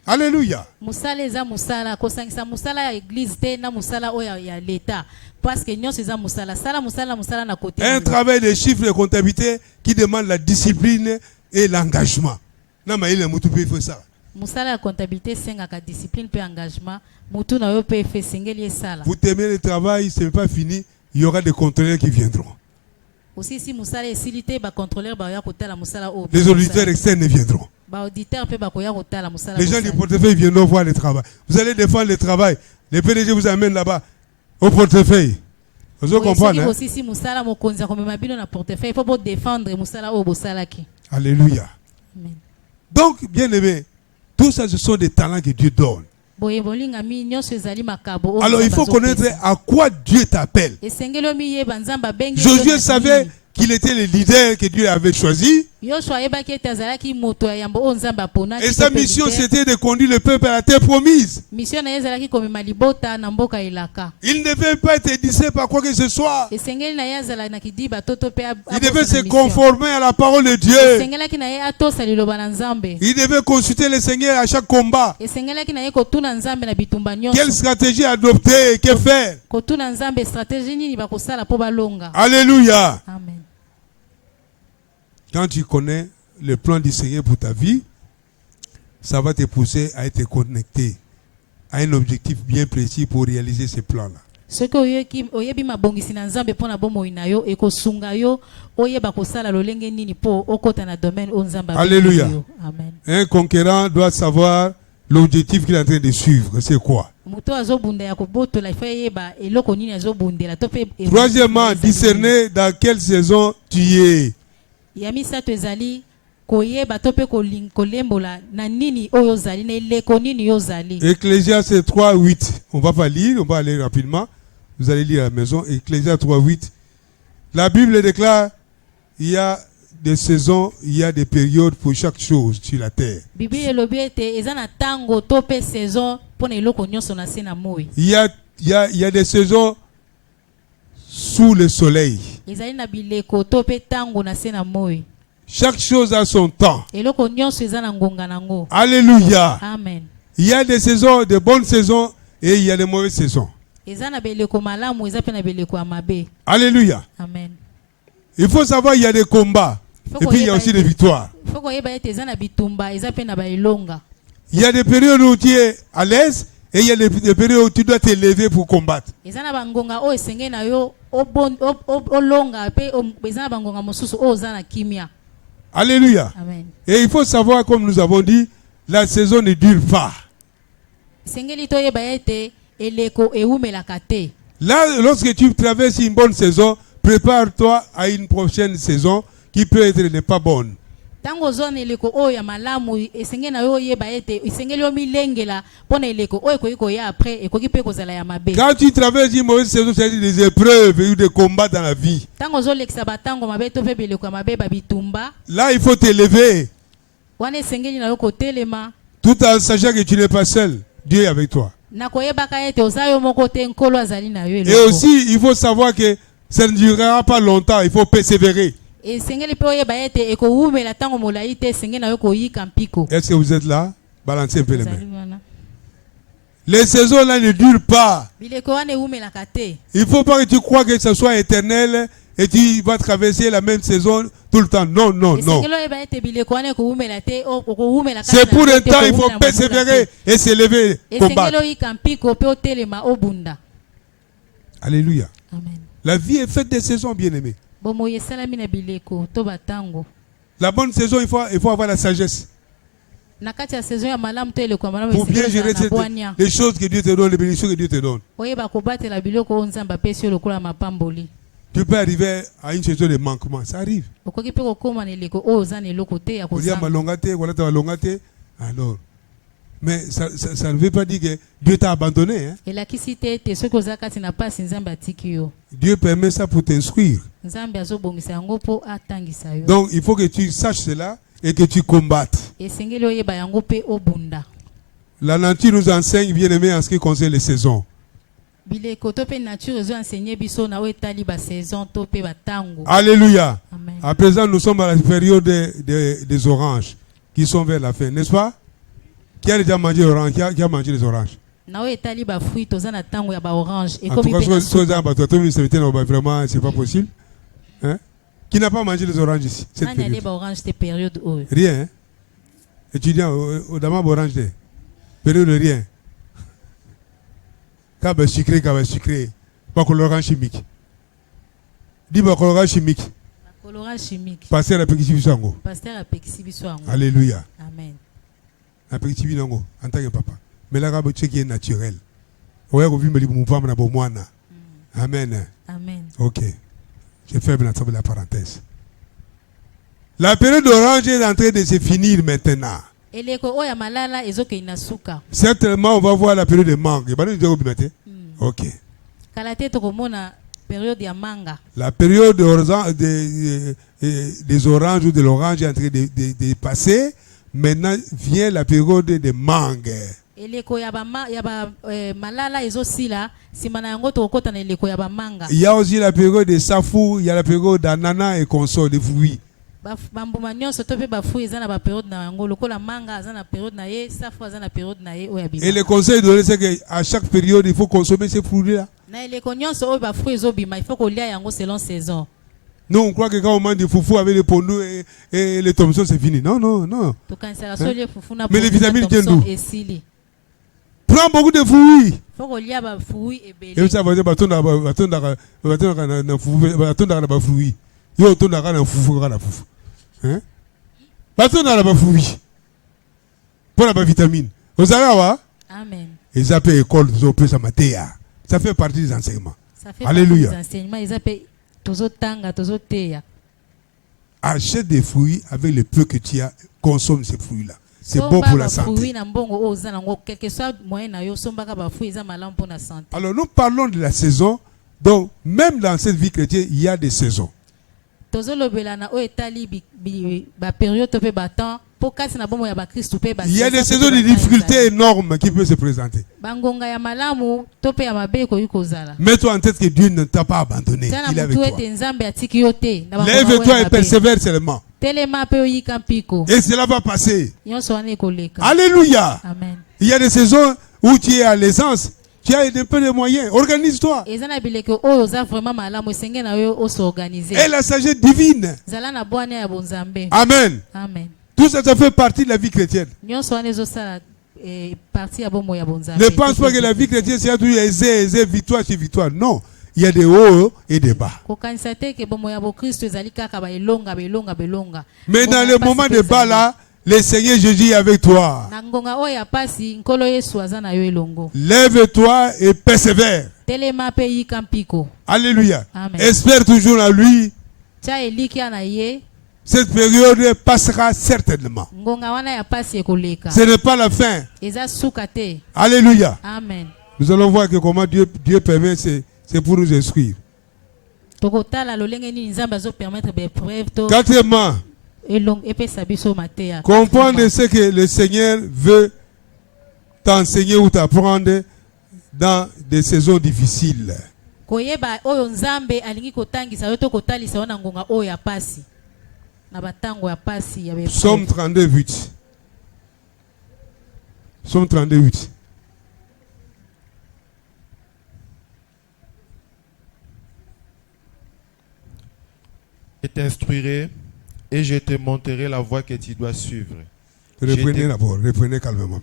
Alléluia. Musala eza musala kosangisa musala ya église te na musala oya ya l'état parce que nyonso eza musala musala na côté. Un travail de chiffres de comptabilité qui demande la discipline et l'engagement. Na ma ile mutu pe fait ça. Musala ya comptabilité sengaka discipline pe engagement mutu na yo pe fait sengeli esala. Vous terminez le travail, ce n'est pas fini, il y aura des contrôleurs qui viendront. Aussi si musala esilité ba contrôleur ba ya kotala musala o. Les auditeurs externes viendront. Les gens du portefeuille viendront voir le travail. Vous allez défendre le travail. Le PDG vous amène là-bas au portefeuille. Vous comprenez? Alléluia. Donc, bien aimé, tout ça, ce sont des talents que Dieu donne. Alors, il faut connaître à quoi Dieu t'appelle. Josué savait qu'il était le leader que Dieu avait choisi. Et sa mission, c'était de conduire le peuple à la terre promise. Il ne devait pas être dicté par quoi que ce soit. Il devait se conformer à la parole de Dieu. Il devait consulter le Seigneur à chaque combat. Quelle stratégie adopter, que faire? Alléluia. Amen. Quand tu connais le plan du Seigneur pour ta vie, ça va te pousser à être connecté à un objectif bien précis pour réaliser ce plan-là. Alléluia. Un conquérant doit savoir l'objectif qu'il est en train de suivre. C'est quoi? Troisièmement, discerner dans quelle saison tu es. Ecclésiaste 3:8. On va pas lire, on va aller rapidement. Vous allez lire à la maison. Ecclésiaste 3:8. La Bible déclare il y a des saisons, il y a des périodes pour chaque chose sur la terre. Il y a des saisons sous le soleil. Chaque chose a son temps. Alléluia. Amen. Il y a des saisons, de bonnes saisons et il y a des mauvaises saisons. Alléluia. Amen. Il faut savoir qu'il y a des combats et puis il y a aussi des victoires. Il y a des périodes où tu es à l'aise et il y a des périodes où tu dois t'élever pour combattre. Alléluia. Amen. Et il faut savoir, comme nous avons dit, la saison ne dure pas. Sengeli toyeba ete eleko ewumelaka te. Là, lorsque tu traverses une bonne saison, prépare-toi à une prochaine saison qui peut être n'est pas bonne. Tango zone eleko oyo ya malamu esengeli na yo yeba ete esengeli omilengela pona eleko oyo koyiko ya après ekoki pe kozala ya mabe. Quand tu traverses une mauvaise saison, c'est des épreuves et des combats dans la vie. Tango zolekisa batango mabe to pe beleko ya mabe babitumba. Là, il faut t'élever. Wana esengeli na yo kotelema. Tout en sachant que tu n'es pas seul. Dieu est avec toi. Na koyebaka ete ozayo moko te nkolo azali na yo eloko. Et aussi, il faut savoir que ça ne durera pas longtemps. Il faut persévérer. Esengeli pe oyeba ete ekowumela tango molai te esengeli na yo koyika mpiko. Est-ce que vous êtes là? Balancez un peu les mains. Ozali wana. Les saisons là ne durent pas. Bileko wana ewumelaka te. Il ne faut pas que tu crois que ce soit éternel et tu vas traverser la même saison tout le temps. Non, non, non. Esengeli oyeba ete bileko wana ekowumela te okowumela C'est pour un temps, il faut persévérer et s'élever, esengeli combattre. oyika mpiko pe otelema obunda. Alléluia. Amen. La vie est faite des saisons, bien-aimés. Bomoye esalami na bileko to batango. La bonne saison, il faut avoir la sagesse Na kati ya saison ya malamu to eleko ya malamu pour bien esengeli gérer ezala na bwania. les choses que Dieu te donne, les bénédictions que Dieu te donne. Oyeba kobatela biloko oyo nzambe apesi yo lokola mapamboli. Tu peux arriver à une saison de manquement. Ça arrive. Okoki pe kokoma na eleko oyo oza na eloko te ya On dit à kozanga. malongate, voilà ta malongate. Alors, mais ça ne veut pas dire que Dieu t'a abandonné. Hein. Elakisi te ete soki oza kati na pasi nzambe atiki yo. Dieu permet ça pour t'instruire. Nzambe azobongisa yango mpo atangisa yo. Donc, il faut que tu saches cela et que tu combattes. Esengeli oyeba yango mpe obunda. La nature nous enseigne, bien aimé, en ce qui concerne les saisons. Bileko to pe nature ezo enseigner biso na oyo etali ba saison to pe batango. Alléluia. Amen. À présent, nous sommes à la période des oranges qui sont vers la fin, n'est-ce pas? Qui a déjà mangé l'orange? Qui a mangé les oranges? Na oyo etali ba fruit toza na tango ya ba orange En tout ekomi cas, pe na ceux suka. vraiment, c'est pas possible. Hein? Qui n'a pas mangé les oranges ici? Cette Nani ali période? ba orange te période oyo. Rien. Hein? Étudiant, au Dama orange, période de rien. Quand sucré, pas colorant chimique. Dis pas colorant chimique. Colorant chimique. Passer à la pétition sango. Pasteur apekisi biso yango. Alléluia. Amen. La pétition sango, en tant que papa. Mais là, ce qui est naturel. Ouais, vous vivez mon femme na bomwana. Amen. Amen. Ok. Je ferme la parenthèse. La période d'orange est en train de se finir maintenant. Eleko oyo ya malala ezokei na suka. Certainement, on va voir la période de mangue. Ok. Kala te tokomona période ya manga. La période des oranges ou de l'orange est en train de passer. Maintenant vient la période des mangues. Eleko ya ba malala ezosila sima na yango tokota na eleko ya ba manga. Il y a aussi la période des safou, il y a la période d'ananas et consorts, des fruits. Bambuma nyonso to pe ba fruit eza na ba période na yango lokola manga aza na période na ye, safu aza na période na ye oya bima. Et le conseil donné, c'est qu'à chaque période, il faut consommer ces fruits-là. Na eleko nyonso oyo ba fruit ezobima il faut kolia yango selon saison. Nous, on croit que quand on mange du foufou avec les pondous et les thomsons, c'est fini. Non, non, non. Tokanisaka so lie fufu na Mais les vitamines tiennent d'où? esili. Prends beaucoup de fruits. Faut kolia ba fruit Et ebele. vous savez, batonda na fruits. Yo tonda na foufou na foufou. Hein? Batonda na fruits. Pour la vitamine. Vous savez quoi? Amen. Et ça peut école, ça matéa. Ça fait partie des enseignements. Ça fait Alléluia. partie des enseignements, ils appellent tozotanga, tozoteya. Achète des fruits avec le peu que tu as, consomme ces fruits-là. C'est bon pour la santé. Alors nous parlons de la saison. Donc même dans cette vie chrétienne, il y a des saisons. Il y a des saisons de difficultés énormes qui peuvent se présenter. Mets-toi en tête que Dieu ne t'a pas abandonné. Il est avec toi. Lève-toi et persévère seulement. Et cela va passer. Alléluia. Amen. Il y a des saisons où tu es à l'aisance. Tu as un peu de moyens. Organise-toi. Et la sagesse divine. Amen. Amen. Tout ça, ça fait partie de la vie chrétienne. Ne pense pas que la vie chrétienne, c'est toujours aisé, victoire sur victoire. Non. il y a des hauts et des bas. kokanisa te ke bomo ya bokristo ezali kaka baelonga belonga. Mais dans le moment de bas là, le Seigneur Jésus est avec toi. na ngonga oyo ya pasi nkolo yesu aza na yo elongo. Lève-toi et persévère. telema pe yika mpiko. Alléluia. Amen. Espère toujours en lui. tia elikia na ye. Cette période passera certainement. ngonga wana ya pasi ekoleka. Ce n'est pas la fin. eza suka te. Alléluia. Amen. Nous allons voir que comment Dieu permet, c'est pour nous instruire. tokotala lolenge nini nzambe azopermettre bepreuve to Quatrièmement, epesa biso mateya. comprendre ce que le Seigneur veut t'enseigner ou t'apprendre dans des saisons difficiles. koyeba oyo nzambe alingi kotangisa yo to kotalisa yo na ngonga oyo ya pasi na batango ya pasi ya Psaume 32, 8. Psaume 32, 8. Je t'instruirai et je te montrerai la voie que tu dois suivre. Reprenez d'abord, reprenez calmement.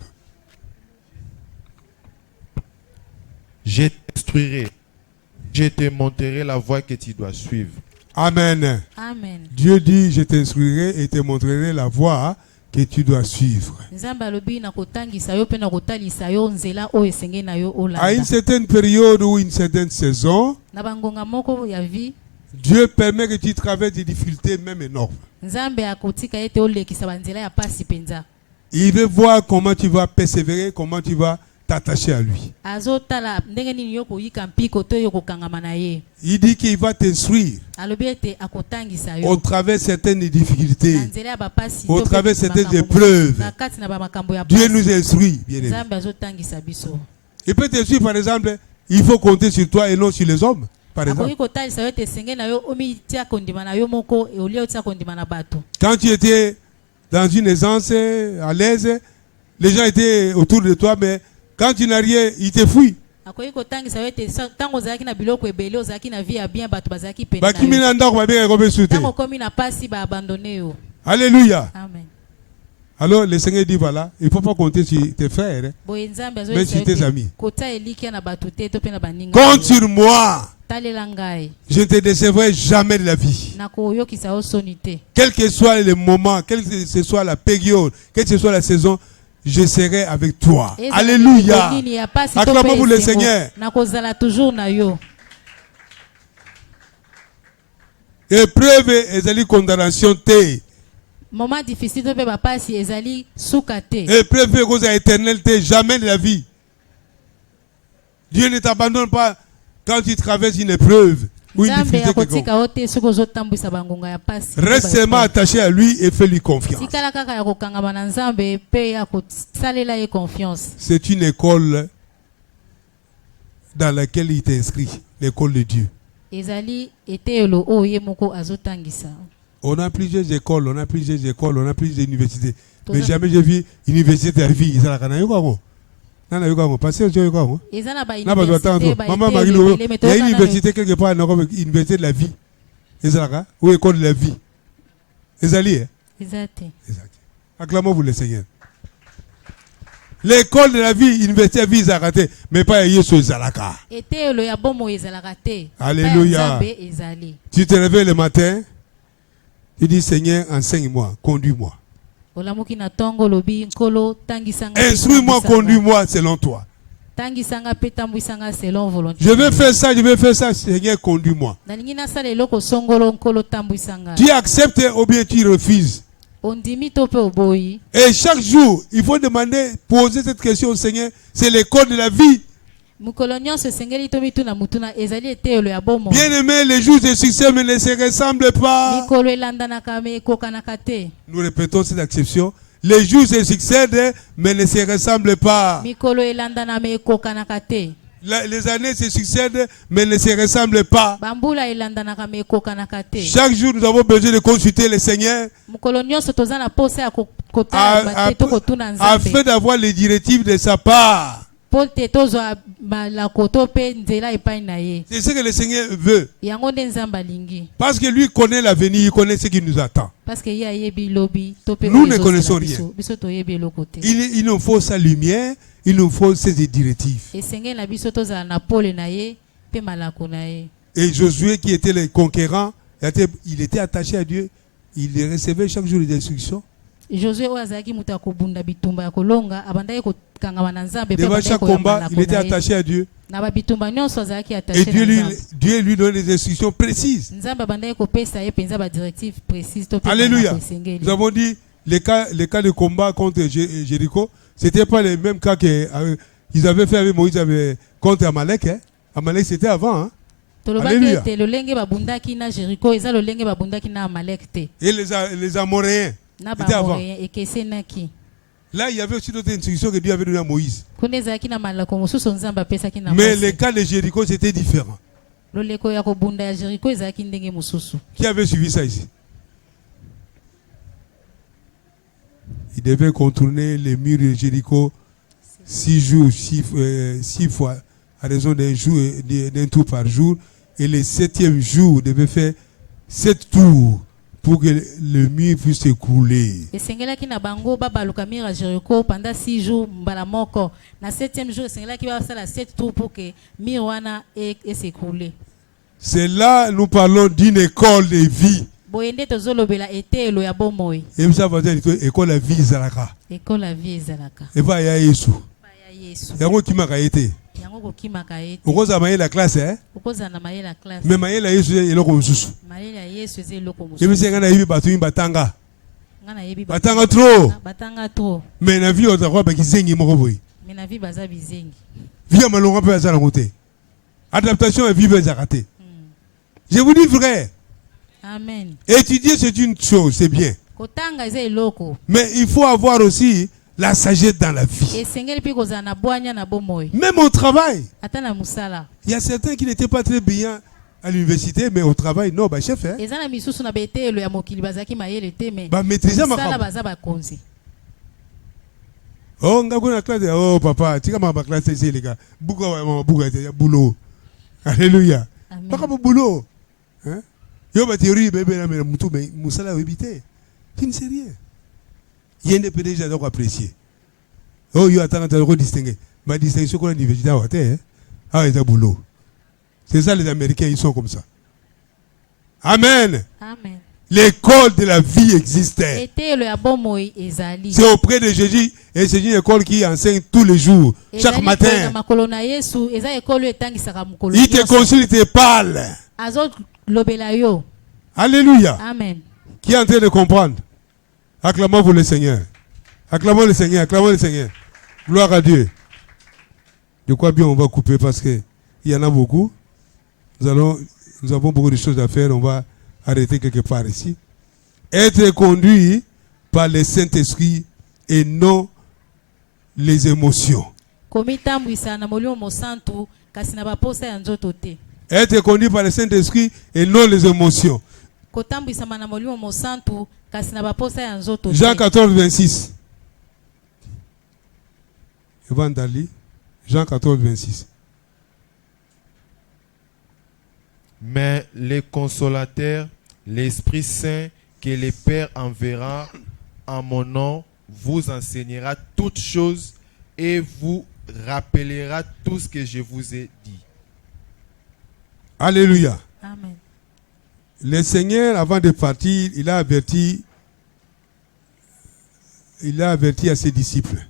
Je t'instruirai, je te montrerai la voie que tu dois suivre. Amen. Amen. Dieu dit, je t'instruirai et te montrerai la voie que tu dois suivre. nzambe alobi na kotangisa yo pe na kotalisa yo nzela oyo esenge na yo À une olanda. certaine période ou une certaine saison, na bangonga moko ya vie Dieu permet que tu traverses des difficultés même énormes. nzambe akotika ete olekisa banzela ya pasi penza. Il veut voir comment tu vas persévérer, comment tu vas t'attacher à lui. azotala ndenge nini yo koyika mpiko to yo kokangama na ye. Il dit qu'il va t'instruire alobi ete akotangisa au yo travers certaines difficultés, na nzela ya bapasi au to pe travers certaines makambo épreuves. na kati na bamakambo ya Dieu pasi. nous instruit, bien aimé. nzambe azotangisa biso. Il peut t'instruire, par exemple, il faut compter sur toi et non sur les hommes, par exemple. akoki kotalisa yo ete esenge na yo omitia kondima na yo moko olia otia kondima na bato. Quand tu étais dans une aisance, à l'aise, les gens étaient autour de toi, mais quand tu n'as rien, ils te fuient. akoki kotangisa yo ete ntango ozalaki na biloko ebele ozalaki na vie ya bien bato bazalaki pene na Bakimi yo. na ndako babengaka kobe sute. ntango okomi na pasi baabandone yo. Alléluia. Amen. Alors le Seigneur dit voilà, il ne faut pas compter sur tes frères, hein, boye nzambe mais azolisa sur yo tes ete amis. kotia elikia na bato te to mpe na baninga. Compte sur moi. talela ngai Je ne te décevrai jamais de la vie. nakoyokisa yo soni te. Quel que soit le moment, quelle que ce soit la période, quelle que ce soit la saison, je serai avec toi. Ezala Alléluia. nini ya pasi to Acclamons mpe pour le esengo, Seigneur. nakozala toujours na yo. Épreuve ezali condamnation te. moment difficile to mpe bapasi ezali suka te. Épreuve cause éternelle te, jamais de la vie. Dieu ne t'abandonne pas quand tu traverses une épreuve ou une nzambe difficulté quelconque. akotika yo te soki ozotambwisa bangonga ya pasi. Reste seulement attaché à lui et fais-lui confiance. tikala kaka ya kokangama na nzambe mpe ya kosalela ye confiance. C'est une école dans laquelle il t'inscrit, l'école de Dieu. ezali eteyelo oyo ye moko azotangisa. On a plusieurs écoles, on a plusieurs écoles, on a plusieurs universités. Tout Mais ça. jamais j'ai vu université de la vie. Ils ont la canaille quoi? Nana yuka ngo. Parce que tu yuka ngo. eza na Na ba attendre. Maman Marie Lou. Il y a une université quelque part en Europe, université de la vie. Ils ont la ou école de la vie. Ils allaient. eza te. Acclamons vous le Seigneur. L'école de la vie, université de la vie, ils ont raté. Mais pas Yesu Zalaka. eteyelo ya bomo ezalaka te. Alléluia. Pa ya nzambe ezali. Tu te réveilles le matin. Tu dis Seigneur, enseigne-moi, conduis-moi. olamuki na ntongo olobi nkolo tangisanga mpe Instruis-moi, tambwisanga. conduis-moi selon toi. tangisanga mpe tambwisanga selon volonté. Je vais faire ça, je vais faire ça. Seigneur, conduis-moi. nalingi nasala eloko songolo nkolo tambwisanga. Tu acceptes ou bien tu refuses. ondimi to mpe oboyi. Et chaque jour, il faut demander, poser cette question au Seigneur. C'est l'école de la vie. mokolo nyonso esengeli to mituna mutuna ezali eteyelo ya bomo. Bien aimé, les jours de succès mais ne se ressemblent pas. mikolo elandanaka me ekokanaka te. Nous répétons cette exception. Les jours se succèdent mais ne se ressemblent pas. mikolo elandana me ekokanaka te. Les années se succèdent mais ne se ressemblent pas. bambula elandanaka me ekokanaka te. Chaque jour, nous avons besoin de consulter le Seigneur mokolo nyonso toza na posa ya kotala bate to kotuna afin nzambe d'avoir les directives de sa part. mpo te tozwa malako to mpe nzela epai na ye. C'est ce que le Seigneur veut. yango nde nzambe alingi. Parce que lui connaît l'avenir, il connaît ce qui nous attend. parce que ye ayebi lobi to mpe Nous oyo ne ezozela connaissons biso. rien. biso toyebi eloko te. Il nous faut sa lumière, il nous faut ses directives. esengeli na biso tozala na pole na ye pe malako na ye. Et Josué, qui était le conquérant, il était attaché à Dieu. Il recevait chaque jour des instructions. Josué oyo azalaki moto ya kobunda bitumba ya kolonga abandaki kokangama na nzambe pe Devant chaque combat, il était attaché à Dieu. na babitumba nyonso azalaki Et attaché na nzambe. Dieu lui donne des instructions précises. Nzambe abandaki kopesa ye penza ba directive précise to pe Alléluia. malako esengeli. Nous avons dit les cas de combat contre Jéricho, ce n'était pas les mêmes cas qu'ils avaient fait avec Moïse contre Amalek. Hein. Amalek, c'était avant. Hein. Tolobaki Alléluia. ete lolenge babundaki na Jéricho eza lolenge babundaki na Amalek te. Et les Amoréens, Na c'était avant. bamoreyen ekesenaki. Là, il y avait aussi d'autres instructions que Dieu avait données à Moïse. Kuna ezalaki na malako mosusu nzambe apesaki na Mais Mose. les cas de Jéricho, c'était différent. Loleko ya kobunda ya Jéricho ezalaki ndenge mosusu. Qui avait suivi ça ici? Il devait contourner les murs de Jéricho 6 jours, 6 fois, à raison d'un tour par jour. Et le 7e jour, il devait faire 7 tours pour que le mur puisse s'écrouler. Esengelaki na bango babaluka mur ya Jéricho pendant 6 jours mbala moko. Na 7e jour esengelaki basala 7 tours pour que mur wana s'écroule. C'est là nous parlons d'une école de vie. Boyende tozolobela etelo ya bomoi. Et ça va dire école de vie Zalaka. École la vie ezalaka. Et va y a Yesu. Ya Yesu. Il y a qui m'a été. Yango kokimaka ete. On cause à la classe, hein? Okoza na mayela classe. Mais Maïla Yesu est là comme sous. Mayela Yesu eze eloko Je me mosusu. suis dit, Batumi Batanga. Ngana yebi Batanga trop. batanga trop. Mais la vie, on a quoi? Qui zengi mon boy. Mais na vie baza bizengi. Vie à malonga peut à côté. Adaptation et vivre à raté. Je vous dis vrai. Amen. Étudier, c'est une chose, c'est bien. Kotanga eze eloko. Mais il faut avoir aussi la sagesse dans la vie. Esengeli pe kozala na bwanya na bomoi. Même au travail. Ata na musala. Il y a certains qui n'étaient pas très brillants à l'université, mais au travail, non, bah chef, hein. Eza na misusu na betelo ya mokili bazaki mayele te me. Bah maîtriser ma Musala femme. baza bakonzi. Oh, on a la classe, oh papa, tu sais ma classe ici, les gars. Boulot. Alléluia. Amen. Pas comme boulot. Hein? Yo, ma théorie, bébé, mais Moussala a évité. Tu ne sais rien. Il y a des PDG qui doivent apprécier. Oh, yo, attends, tu dois distinguer. Ma distinction qu'on a dit, hein? Ah, c'est un boulot. C'est ça, les Américains, ils sont comme ça. Amen. Amen. L'école de la vie existait. Etelo ya bomoi ezali. C'est auprès de Jésus, et c'est une école qui enseigne tous les jours, chaque Na matin. makolo na Yesu eza ekolo etangisaka mokolo. Il te consulte, il te parle. Azo lobela yo. Alléluia. Amen. Qui est en train de comprendre? Acclamons pour le Seigneur. Acclamons le Seigneur, acclamons le Seigneur. Gloire à Dieu. De quoi bien on va couper parce qu'il y en a beaucoup. Nous avons beaucoup de choses à faire. On va arrêter quelque part ici. Être conduit par le Saint-Esprit et non les émotions. Komitambwisa na molimo mosantu kasi na baposa ya nzoto te. Être conduit par le Saint-Esprit et non les émotions. Kotambwisa na molimo mosantu kasi na baposa ya nzoto te. Jean 14, 26. Evangile, Jean 14, 26. Mais le consolateur, l'Esprit Saint que le Père enverra en mon nom, vous enseignera toutes choses et vous rappellera tout ce que je vous ai dit. Alléluia. Amen. Le Seigneur, avant de partir, il a averti à ses disciples.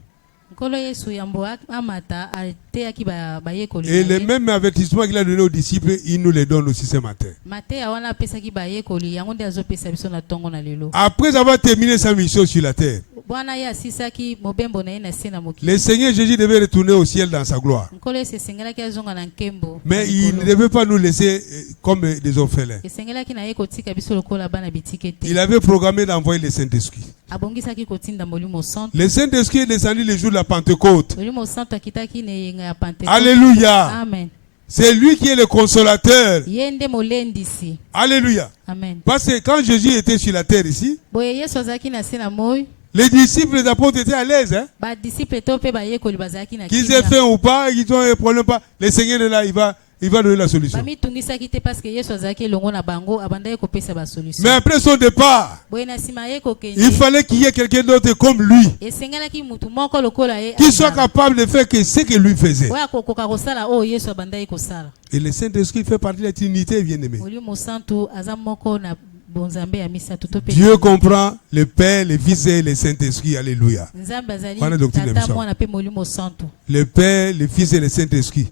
Nkolo Yesu yambo amata ateaki bayekoli. Et le même avertissement qu'il a donné aux disciples, il nous le donne aussi ce matin. Mateya wana apesaki bayekoli yango nde azopesa biso na tongo na lelo. Après avoir terminé sa mission sur la terre, Bwana ye asisaki mobembo na ye na se na mokili. le Seigneur Jésus devait retourner au ciel dans sa gloire. Nkolo Yesu esengelaki azonga na nkembo. Mais il ne devait pas nous laisser comme des orphelins. Esengelaki na ye kotika biso lokola bana bitike te. Il avait programmé d'envoyer le Saint-Esprit. Abongisaki kotinda molimo santo. Le Saint-Esprit est descendu le jour de la Pentecôte. Molimo santo akitaki na yenga ya Pentecôte. Alléluia. Amen. C'est lui qui est le consolateur. Yende molendisi. Alléluia. Amen. Parce que quand Jésus était sur la terre ici, Boye Yesu azaki na se na moi. les disciples, les apôtres étaient à l'aise. Hein? Ba disciple to pe bayekoli bazaki na Qu'ils aient fait ou pas, qu'ils ont un problème ou pas, le Seigneur est là, il va il va donner la solution. Bami tungisaki te parce que Yesu azaki longo na bango abandaki kopesa ba solution. Mais après son départ, Boye na sima ye kokende. il fallait qu'il y ait quelqu'un d'autre comme lui, Esengelaki mutu moko lokola ye. qui soit capable de faire que ce que lui faisait. Oya kokoka kosala o Yesu abandaki kosala. Et le Saint-Esprit fait partie de la Trinité, bien-aimé. Molimo santu aza moko na bonzambe ya misatu to pe. Dieu comprend le Père, le Fils et le Saint-Esprit. Alléluia. Nzambe azali Voilà doctrine de tata mission. mwana pe molimo santu. Le Père, le Fils et le Saint-Esprit.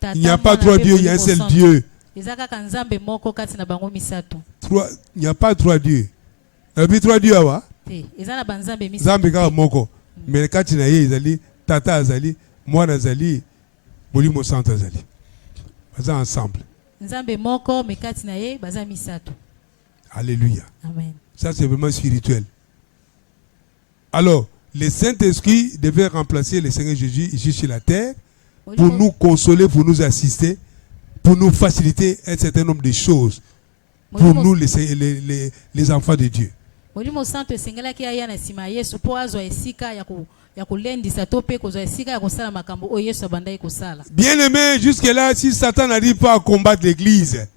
Tata Il n'y a pas mwana trois pe dieux, il y a un molimo seul santu. Dieu. Eza kaka nzambe moko kati na bango misatu. Il n'y a pas trois dieux. Il y a trois dieux. Te eza na banzambe misatu. Zambe kaka moko. Mais kati na ye ezali, tata azali, mwana azali, molimo santo azali. Baza ensemble. Nzambe moko me kati na ye baza misatu. Alléluia. Amen. Ça, c'est vraiment spirituel. Alors, le Saint-Esprit devait remplacer le Seigneur Jésus ici sur la terre pour nous consoler, pour nous assister, pour nous faciliter un certain nombre de choses pour nous, les enfants de Dieu. Molimo santo esengelaki aya na sima Yesu po azwa esika ya kolendisa to pe kozwa esika ya kosala makambo o Yesu abandaki kosala. Bien-aimé, jusque-là, si Satan n'arrive pas à combattre l'Église,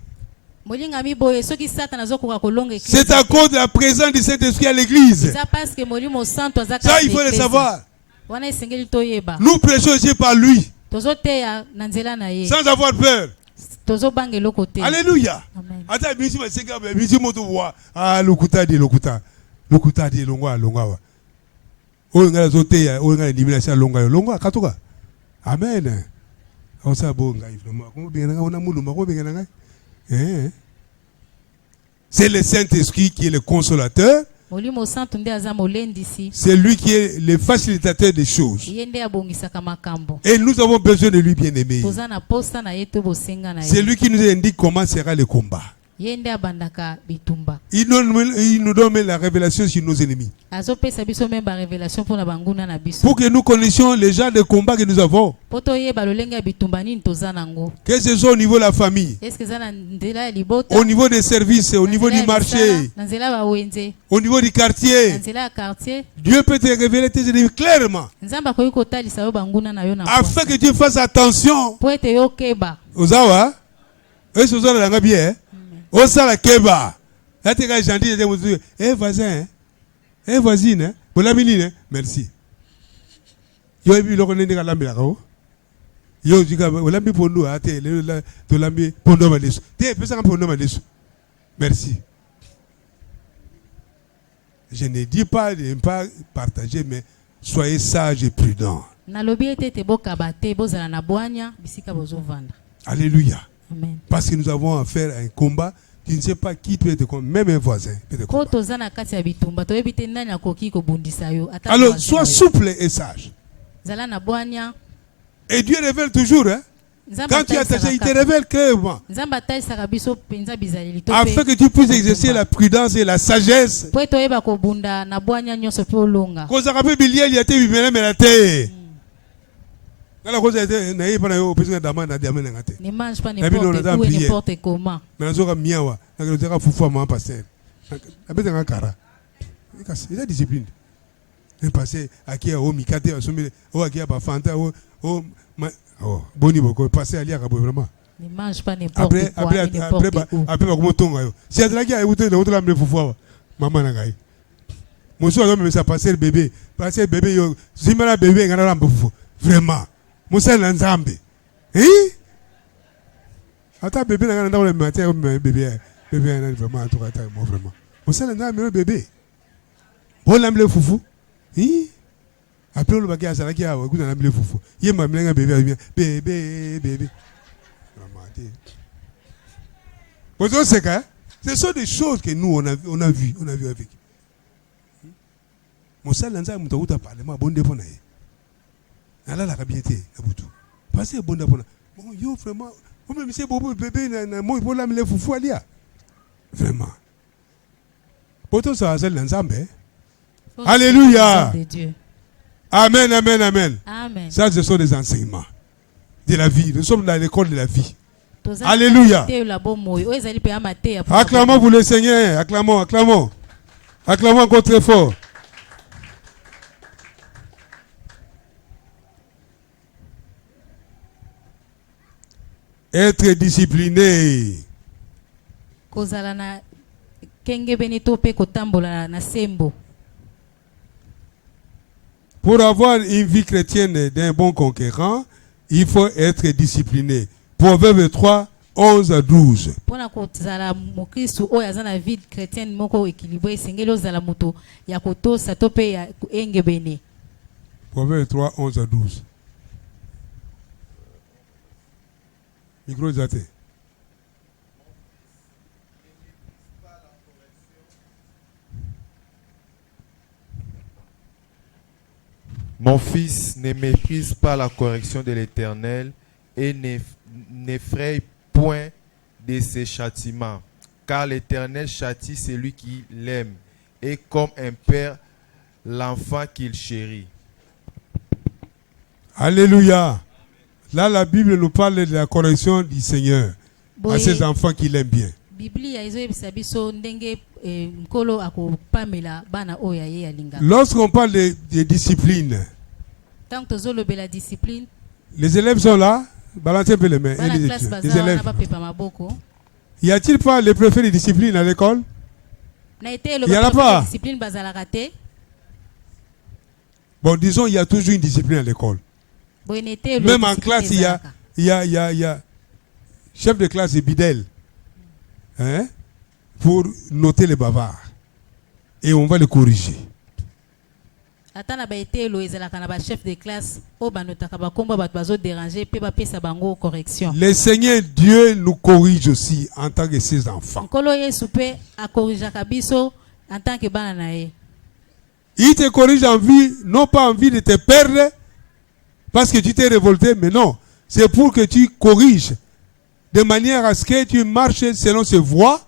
Molinga mi boye soki Satan azokoka kolonga église. c'est à cause de la présence du Saint-Esprit à l'Église. Ça parce que molimo santo azaka. Ça, il faut le savoir. Wana esengeli toyeba. Nous prêchons aussi par lui, Tozoteya na nzela na ye. sans avoir peur. Tozobange lokote. Alléluia. Amen. Ata bisi maseka bisi moto wa lokuta de lokuta. Lokuta de longwa longwa. O ngala zoteya, o ngala limina sa longwa longwa katoka. Amen. Osa bonga vraiment. Comment bien nga ona muluma ko bien nga. C'est le Saint-Esprit qui est le consolateur. Molimo santo nde aza molendisi. C'est lui qui est le facilitateur des choses. Yende abongisaka makambo. Et nous avons besoin de lui, bien-aimé. Tozana posta na ye to bosenga na ye. C'est lui qui nous indique comment sera le combat. Yende abandaka bitumba. Il nous donne même la révélation sur nos ennemis. Azopesa biso même ba révélation pour na banguna na biso. Pour que nous connaissions les genres de combat que nous avons. Poto yeba lolenga bitumba nini tozana ngo. Que ce soit au niveau de la famille, Est-ce que zana ndela libota? au niveau des services, au niveau du marché, Na nzela ba wenze. au niveau du Na quartier. nzela ya quartier. Dieu peut te révéler tes ennemis clairement. Nzamba koyi kotalisa yo banguna na yo na. Afin que tu fasses attention Po ete yo keba. aux awa. Eux, ce sont les bien. Au sala keba. Là, tu es gentil. Eh, voisin. Eh, voisine. Vous l'avez merci. Yo, et puis, le connaît de la lambe. Yo, tu as l'ambi pour nous. Tu l'ambi pour nous. Tu es personne pour nous. Merci. Je ne dis pas de ne pas partager, mais soyez sages et prudents. Nalobi ete te bokaba te bozala na bwanya bisika bozovanda. Alléluia. Amen. Parce que nous avons affaire à un combat. Tu ne sais pas qui peut être combattu, même un voisin peut être Ko combattu. tozana kati ya bitumba toyebi te nani akoki kobundisa yo ata. Alors, sois souple et sage. Zala na bwanya. Et Dieu révèle toujours. Hein? Quand tu as tâché, il te révèle clairement. Nzamba talisaka biso penza bizaleli to pe. Afin que tu puisses exercer la prudence et la sagesse. Po toyeba kobunda na bwanya nyonso pe olonga. Cause après bilier, il y a été bimela mais la terre. La cause était naïe pas naïe au président d'Amman n'a diamé n'engagé. Ne mange pas Nabi, on n'importe a où et prié. n'importe comment. Mais nous avons miawa. Nous avons fait fou à passer. Avec un cara. Il a discipline. Il passé à qui a au mikate à soumis au à qui a pas fanta au boni beaucoup passer à lire vraiment. Ne mange pas n'importe quoi et n'importe où. Après comment tonga yo. Si à la qui a écouté de l'autre fou fou. Maman n'engaye. Mon soeur me ça passer le bébé. Passer le bébé yo. Si mala bébé ngana rambo fou. Vraiment. Moussa Nzambe. Hein? Attends, bébé, n'a pas le matin, bébé, vraiment, en tout cas, moi, vraiment. Moussa Nzambe, le bébé. On l'a mis le foufou. Hein? Après, le bagage, ça, qui a écouté, on a mis le foufou. Il m'a mis un bébé, bébé. Vous savez ce que ce sont des choses que nous, on a vu avec. Moussa Nzambe, on a parlé, moi, bon dépôt. Ala la kabiete abutu passer bonda bona bon yo vraiment on me monsieur bobo bébé na moi pour la me fufu alia vraiment poto ça c'est l'ensemble. Alléluia. Amen, amen, amen. Amen. Ça ce sont des enseignements de la vie. Nous sommes dans l'école de la vie. Alléluia. Acclamons pour le Seigneur, acclamons, acclamons. Acclamons encore très fort. Être discipliné. kozala na kengebeni to pe kotambola na sembo. Pour avoir une vie chrétienne d'un bon conquérant, il faut être discipliné. Proverbe 3, 11 à 12. Pona kozala mokristu oyo aza na vie chrétienne moko équilibré esengeli ozala moto ya kotosa to pe ya engebene. Proverbe 3, 11 à 12. Micro Zate. Mon fils, ne méprise pas la correction de l'Éternel et n'effraie point de ses châtiments, car l'Éternel châtie celui qui l'aime et comme un père l'enfant qu'il chérit. Alléluia. Là, la Bible nous parle de la correction du Seigneur à Boye, ses enfants qu'il aime bien. Biblia ezoyebisa biso ndenge nkolo akopamela bana oyo ya ye ya lingaka. Lorsqu'on parle de discipline, Tant tozolobela discipline, les élèves sont là. Balancez un peu les mains. Et bana les classe étudiants. Les baza wana élèves. bapepa maboko. Y a-t-il pas les préfets de discipline à l'école? Na ete Y en a elobaka pas. discipline bazalaka te. Bon, disons, il y a toujours une discipline à l'école. Boye na ete Même en classe, il y a chef de classe et bidel. Hein? Pour noter les bavards. Et on va les corriger. ata na baetelo ezalaka na ba chef de classe oyo banotaka bakombo bato bazodéranger mpe bapesa bango correction. Le Seigneur Dieu nous corrige aussi en tant que ses enfants. nkolo yesu mpe akorijaka biso en tant que bana na ye. Il te corrige en vie, non pas en vie de te perdre, parce que tu t'es révolté, mais non. C'est pour que tu corriges, de manière à ce que tu marches selon ses voies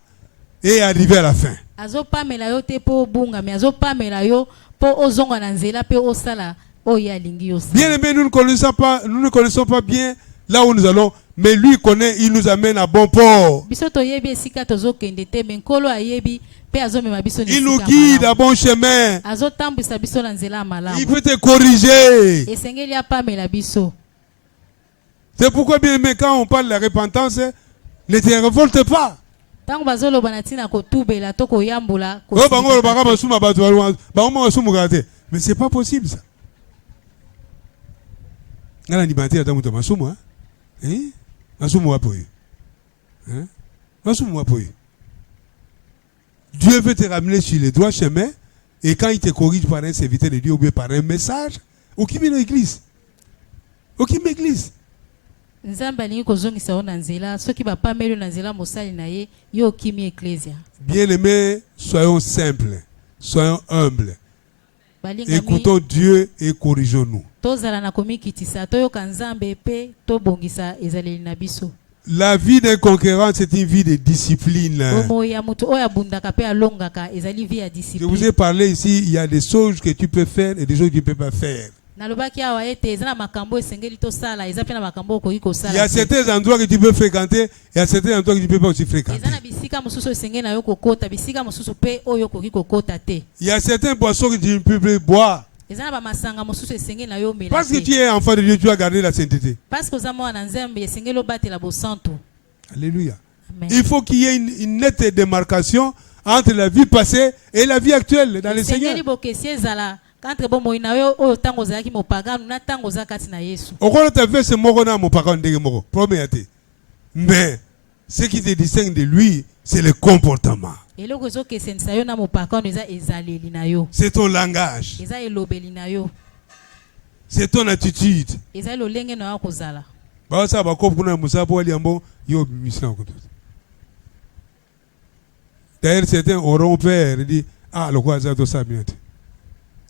et arriver à la fin. azopamela yo te mpo obungami, azopamela yo mpo ozonga na nzela mpe osala oyo alingi Bien osala. aimé, nous ne connaissons pas bien là où nous allons, mais lui connaît, il nous amène à bon port. biso toyebi esika tozokende te me nkolo ayebi mpe azomema biso na Il nous esika guide malamu. à bon chemin. azotambwisa biso na nzela ya Il malamu. peut te corriger. esengeli apamela biso. C'est pourquoi, bien aimé, quand on parle de la repentance, ne te révolte pas. ntango bazoloba na ntina kotubela to koyambola Oh, bango, bango, basuma, bato, bango, basuma, gâté. Mais c'est pas possible ça. Ngala ni bante ata muto masumu, hein? Masumu wapo yo. Hein? Masumu wapo yo. Dieu veut te ramener sur le droit chemin et quand il te corrige par un serviteur de Dieu ou bien par un message, aucune église. Aucune église. nzambe alingi kozongisa yo na nzela soki bapameli yo na nzela mosali na ye yo okimi eklesia. Bien-aimés, soyons simples, soyons humbles. balingami Écoutons Dieu et corrigeons-nous. tozala na komikitisa toyoka nzambe mpe tobongisa ezaleli na biso. La vie d'un conquérant, c'est une vie de discipline. bomoi ya moto oyo abundaka mpe alongaka ezali vie ya Je vous discipline. ai parlé ici, il y a des choses que tu peux faire et des choses que tu ne peux pas faire. nalobaki awa ete eza na makambo esengeli tosala eza mpe na makambo okoki Il y kosala a te. certains endroits que tu peux fréquenter et il y a certains endroits que tu ne peux pas aussi fréquenter. eza na bisika mosusu esengeli na yo kokota bisika mosusu mpe oyo okoki kokota te. Il y a certains boissons que tu ne peux plus boire. eza na bamasanga mosusu esengeli na yo omela Parce que te. tu es enfant de Dieu, tu as gardé la sainteté. parce que oza mwana na nzambe esengeli obatela bosantu. Alléluia. Amen. Il faut qu'il y ait une nette démarcation entre la vie passée et la vie actuelle dans le Seigneur. esengeli bokesi ezala entre bomoi na yo oyo ntango ozalaki mopagano na ntango oza kati na yesu. Au contraire, tu as fait ce mot na mon parent de moro. Promets. Mais ce qui te distingue de lui, c'est le comportement. eloko ezokesenisa yo na mopakano eza ezaleli na yo, C'est ton langage. eza elobeli na yo, C'est ton attitude. eza lolenge na yo kozala. Basa bakop kuna musapo wali ambo yo bimisina ko. D'ailleurs certains auront peur dit ah le quoi ça doit ça bien.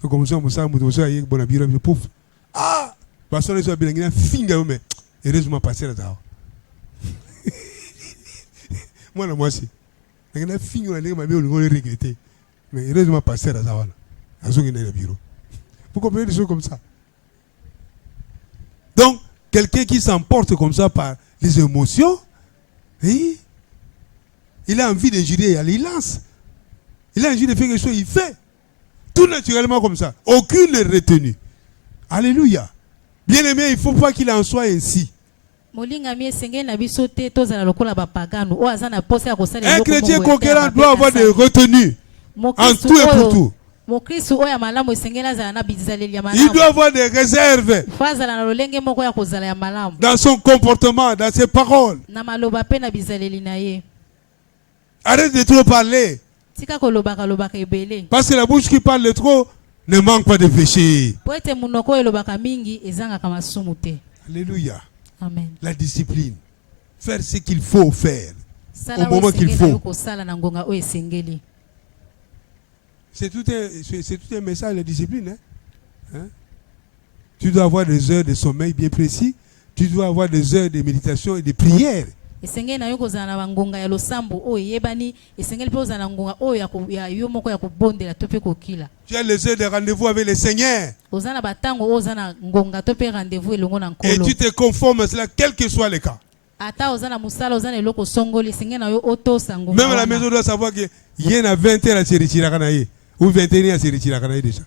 Donc comme ça musa muto so ayi bona biro bi pouf. Ah parce que so bien ngina finga mais heureusement passer là. Moi moi si. Ngina finga na ngina bien ngolo regretter. Mais heureusement passer là voilà. Azongi na le bureau. Vous comprenez des choses comme ça. Donc quelqu'un qui s'emporte comme ça par les émotions, oui, il a envie de jurer, il lance. Il a envie de faire quelque chose, il fait. Tout naturellement comme ça. Aucune retenue. Alléluia. Bien aimé, il ne faut pas qu'il en soit ainsi. Un chrétien conquérant doit avoir des retenues en tout et pour tout. Il doit avoir des réserves dans son comportement, dans ses paroles. Arrête de trop parler. Parce que la bouche qui parle trop ne manque pas de péché. Alléluia. Amen. La discipline. Faire ce qu'il faut faire au moment qu'il faut. C'est tout un message, la discipline. Hein? Tu dois avoir des heures de sommeil bien précis. Tu dois avoir des heures de méditation et de prière. Tu as les heures de rendez-vous avec le Seigneur. Et tu te conformes à cela, quel que soit le cas. Même à la maison, on doit savoir qu'il y a 20 heures à se retirer. Ou 21 à se retirer déjà.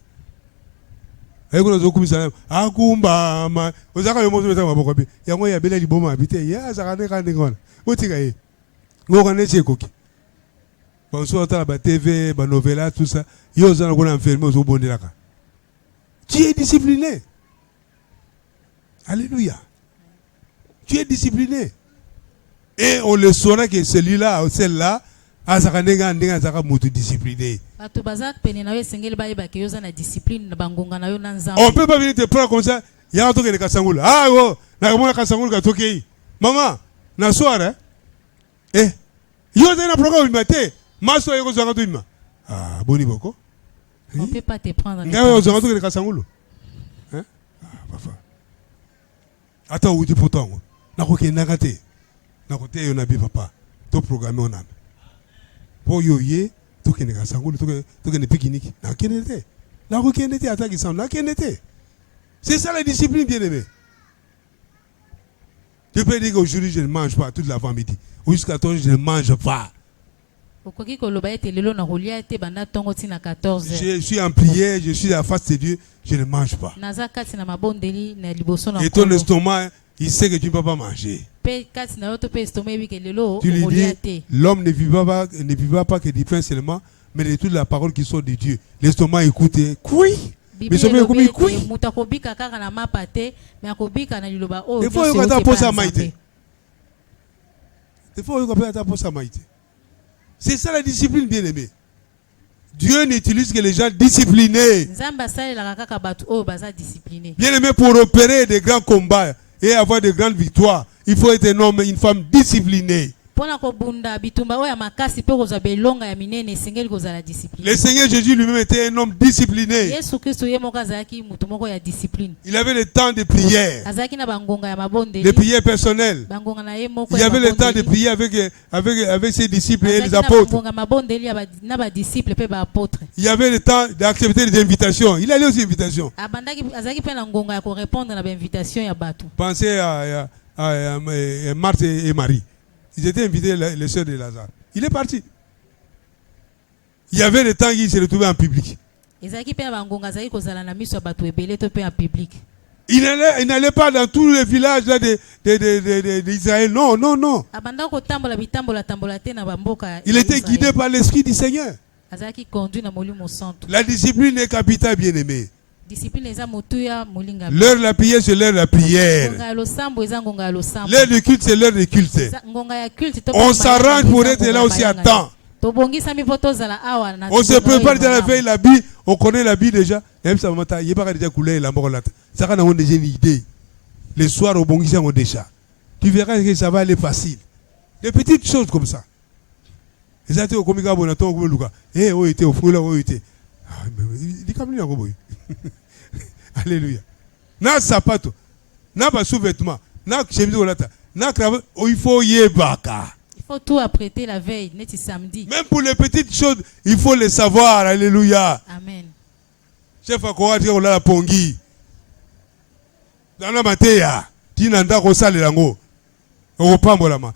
Et quand on a Akumba, vous avez un mot de temps. Il y a un bel album habité. Il y a un bon bonsoir, la TV, la novella, tout ça. Il y a un enfermé au bon de la cas. Tu es discipliné. Alléluia. Tu es discipliné. Et on le saura que celui-là, celle-là, on ne peut pas venir te prendre comme ça. Il y a un truc de Kassangoul. Ah, oh, Kassangoul Katoki. Maman, na soir, eh, il y a un programme du matin. Maso est aux alentours. Ah, boni boko. On ne peut pas te prendre. Il y a aux alentours de Kassangoul. Hein? Ah, papa. Attends, où tu peux t'en. N'a pas qu'un nagaté. N'a pas qu'un nabi papa. Tout programme on a. Pour yoye, tout qu'un Kassangoul, tout qu'un pique-nique. N'a qu'un été. N'a qu'un été, attaque ça. N'a qu'un été. C'est ça la discipline, bien aimé. Tu peux dire qu'aujourd'hui je ne mange pas toute l'avant-midi. Ou jusqu'à toi je ne mange pas. Je suis en prière, je suis à la face de Dieu, je ne mange pas. Et ton estomac, il sait que tu ne peux pas manger. Tu lui dis, l'homme ne vivra pas que du pain seulement, mais de toute la parole qui sort de Dieu. L'estomac écoute, oui. Mais ce n'est pas couille. Il faut que tu poses à maïté. Il faut que tu poses à maïté. C'est ça la discipline, bien aimé. Dieu n'utilise que les gens disciplinés. Bien aimé, pour opérer des grands combats et avoir de grandes victoires, il faut être un homme et une femme disciplinés. Le Seigneur Jésus lui-même était un homme discipliné. Il avait le temps de prière, de prière personnelle. Il avait le temps de prier avec ses disciples et les apôtres. Il avait le temps d'accepter les invitations. Il allait aux invitations. Pensez à Marthe et Marie. Ils étaient invités, les sœurs de Lazare. Il est parti. Il y avait le temps qu'il se retrouvait en public. Il n'allait pas dans tous les villages d'Israël. Non, non, non. Il était guidé par l'Esprit du Seigneur. La discipline est capitale, bien-aimée. L'heure de la prière, c'est l'heure de la prière. L'heure du culte, c'est l'heure du culte. On s'arrange pour être là aussi à temps. On se prépare dans la veille, l'habit. On connaît l'habit déjà. Même ça, il n'y a pas déjà coulé la mort là. Ça, on a déjà une idée. Les soirs, au bon on déjà. Tu verras que ça va aller facile. Des petites choses comme ça. Et ça, tu es au comica, bon, attends, au Luka. Eh, où était au fou là, où était. Il dit comme lui, alléluia. Na sapato, na pas sous-vêtement, na chemise ou lata, na cravate, il faut yebaka. Il faut tout apprêter la veille, net samedi. Même pour les petites choses, il faut les savoir. Alléluia. Amen. Chef à quoi dire la pongi. Dans la matéa, tu n'as pas qu'au sale lango. On reprend mon main.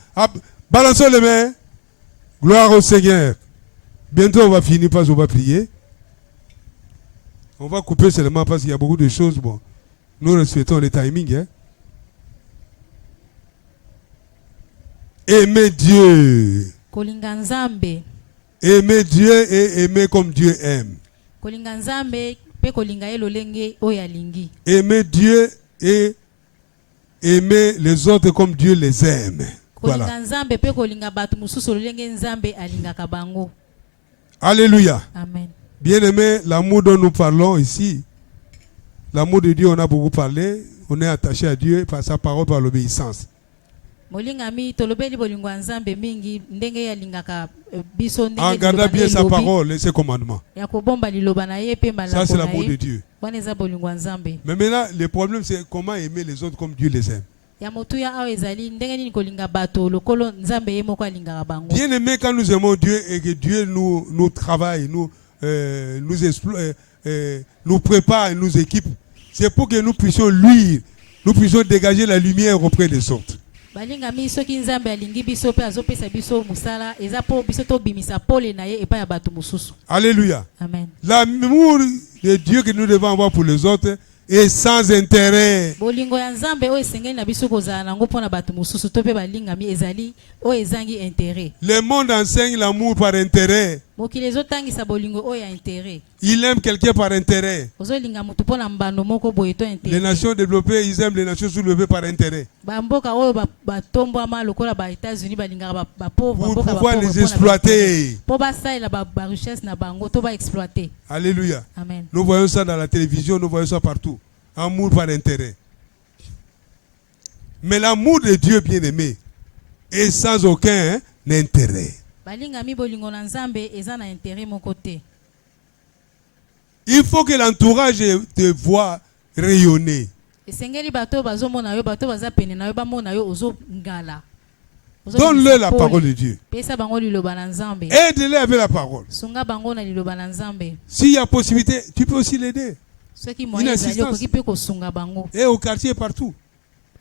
Balançons les mains. Gloire au Seigneur. Bientôt on va finir parce qu'on va prier. On va couper seulement parce qu'il y a beaucoup de choses. Bon, nous respectons les timings. Hein? Aimer Dieu. Kolinga nzambe. Aimer Dieu et aimer comme Dieu aime. Kolinga nzambe pe kolinga ye lolenge oyo alingi. Aimer Dieu et aimer les autres comme Dieu les aime. Kolinga Voilà. nzambe pe kolinga batu mususu lolenge nzambe alingaka bango. Alléluia. Amen. Bien-aimé, l'amour dont nous parlons ici, l'amour de Dieu, on a beaucoup parlé. On est attaché à Dieu par sa parole, par l'obéissance. Molinga mi tolobeli bolingo nzambe mingi ndenge yalingaka biso ndenge. En gardant bien sa parole et ses commandements. Ya kobomba liloba na ye pe malako na ye. Ça, c'est l'amour de Dieu. Wana eza bolingo nzambe. Mais maintenant, le problème, c'est comment aimer les autres comme Dieu les aime. Ya motuya awa ezali ndenge nini kolinga bato lokolo nzambe ye moko alingaka bango. Bien aimé, quand nous aimons Dieu et que Dieu nous travaille, nous prépare et nous équipe, c'est pour que nous puissions luire, nous puissions dégager la lumière auprès des autres. Balinga mi soki nzambe alingi biso pe azopesa biso musala eza po biso to bimisa pole na ye epa ya bato mususu. Alléluia. Amen. L'amour de Dieu que nous devons avoir pour les autres est sans intérêt. Bolingo ya nzambe oyo esengeli na biso kozala nango mpona bato mususu to pe balinga mi ezali oyo ezangi intérêt. Le monde enseigne l'amour par intérêt. Mokili ezotangisa bolingo oyo ya intérêt. Il aime quelqu'un par intérêt. Ozolinga mutu mpona mbando moko boye to Les intérêt. nations développées, ils aiment les nations sous-développées par intérêt. Bamboka oyo batombwama lokola ba États-Unis balingaka bapauvre Pour pouvoir les exploiter. po basalela ba richesse na bango to ba exploiter. Alléluia. Amen. Nous voyons ça dans la télévision, nous voyons ça partout. Amour par intérêt. Mais l'amour de Dieu bien-aimé est sans aucun intérêt. Balinga mi bolingo na nzambe eza na intérêt mon côté. Il faut que l'entourage te voie rayonner. Esengeli bato bazomona yo bato baza pene na yo bamona yo ozo ngala. Donne-leur la parole de Dieu. Pesa bango liloba na nzambe. Aide-les avec la parole. Sunga bango na liloba na nzambe. S'il y a possibilité, tu peux aussi l'aider. Soki moyen ezali okoki pe kosunga bango. Et au quartier, partout.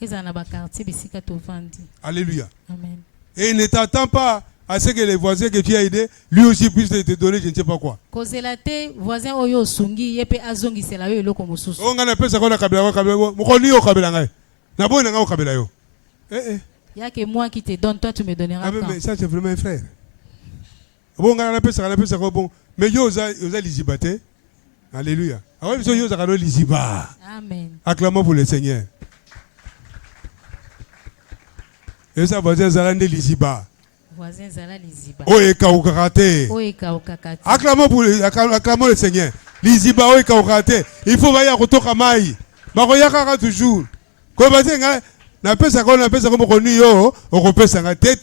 Eza na ba quartier bisika tovandi. Alléluia. Amen. Et ne t'attends pas à ce que les voisins que tu as aidés, lui aussi puissent te donner je ne sais pas quoi. Kozela te voisin oyo osungi ye pe azongisela yo eloko mosusu. On a pesa kona kabila mokoni yo kabila ngai. Na bona nga kabila yo. Il y a que moi qui te donne, toi tu me donneras. Mais ça c'est vraiment un frère. Bon on a pesa bon. Mais yo oza lizibate. Alléluia. Alors ils sont yo zakano liziba. Amen. Acclamons pour le Seigneur. Et ça voisin zalande liziba. Voisin zala liziba. Oye kaukakate. Oye kaukakate. Acclamons le Seigneur. Liziba oye kaukakate. Il faut vaya kutoka mai. Bakoyaka toujours. Ko bazenga na pesa ko mokoni yo okopesa nga te.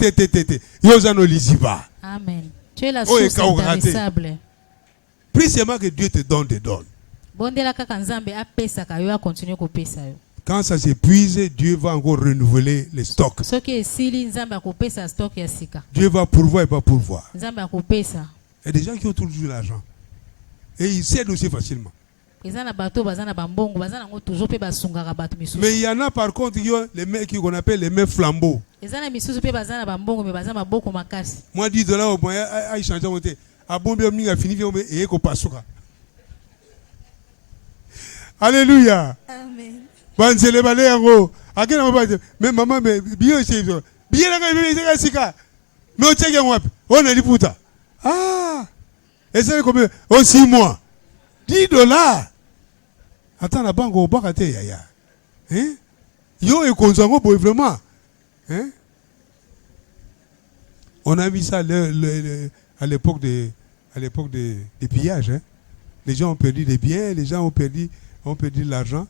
Yo zano liziba. Amen. Tu es la source intarissable. Prie seulement que Dieu te donne. Bondela kaka nzambe apesa ka yo a continuer kopesa yo. Quand ça s'épuise, Dieu va encore renouveler les stocks. Dieu va pourvoir et pas pourvoir. Il y a des gens qui ont toujours l'argent. Et ils cèdent aussi facilement. Mais il y en a par contre qui ont les mains qu'on appelle les mains flambeaux. Moi, 10 $ au moins, il change de monter. Alléluia. Amen. Mais maman, mais bien c'est bien mais on check on a dit puta. Ah, et c'est combien? 6 mois. 10 $. Attends la banque au bakate yaya. Hein? Yo et konzango vraiment. Hein? On a vu ça à l'époque des pillages. Hein? Les gens ont perdu des biens, les gens ont perdu de l'argent.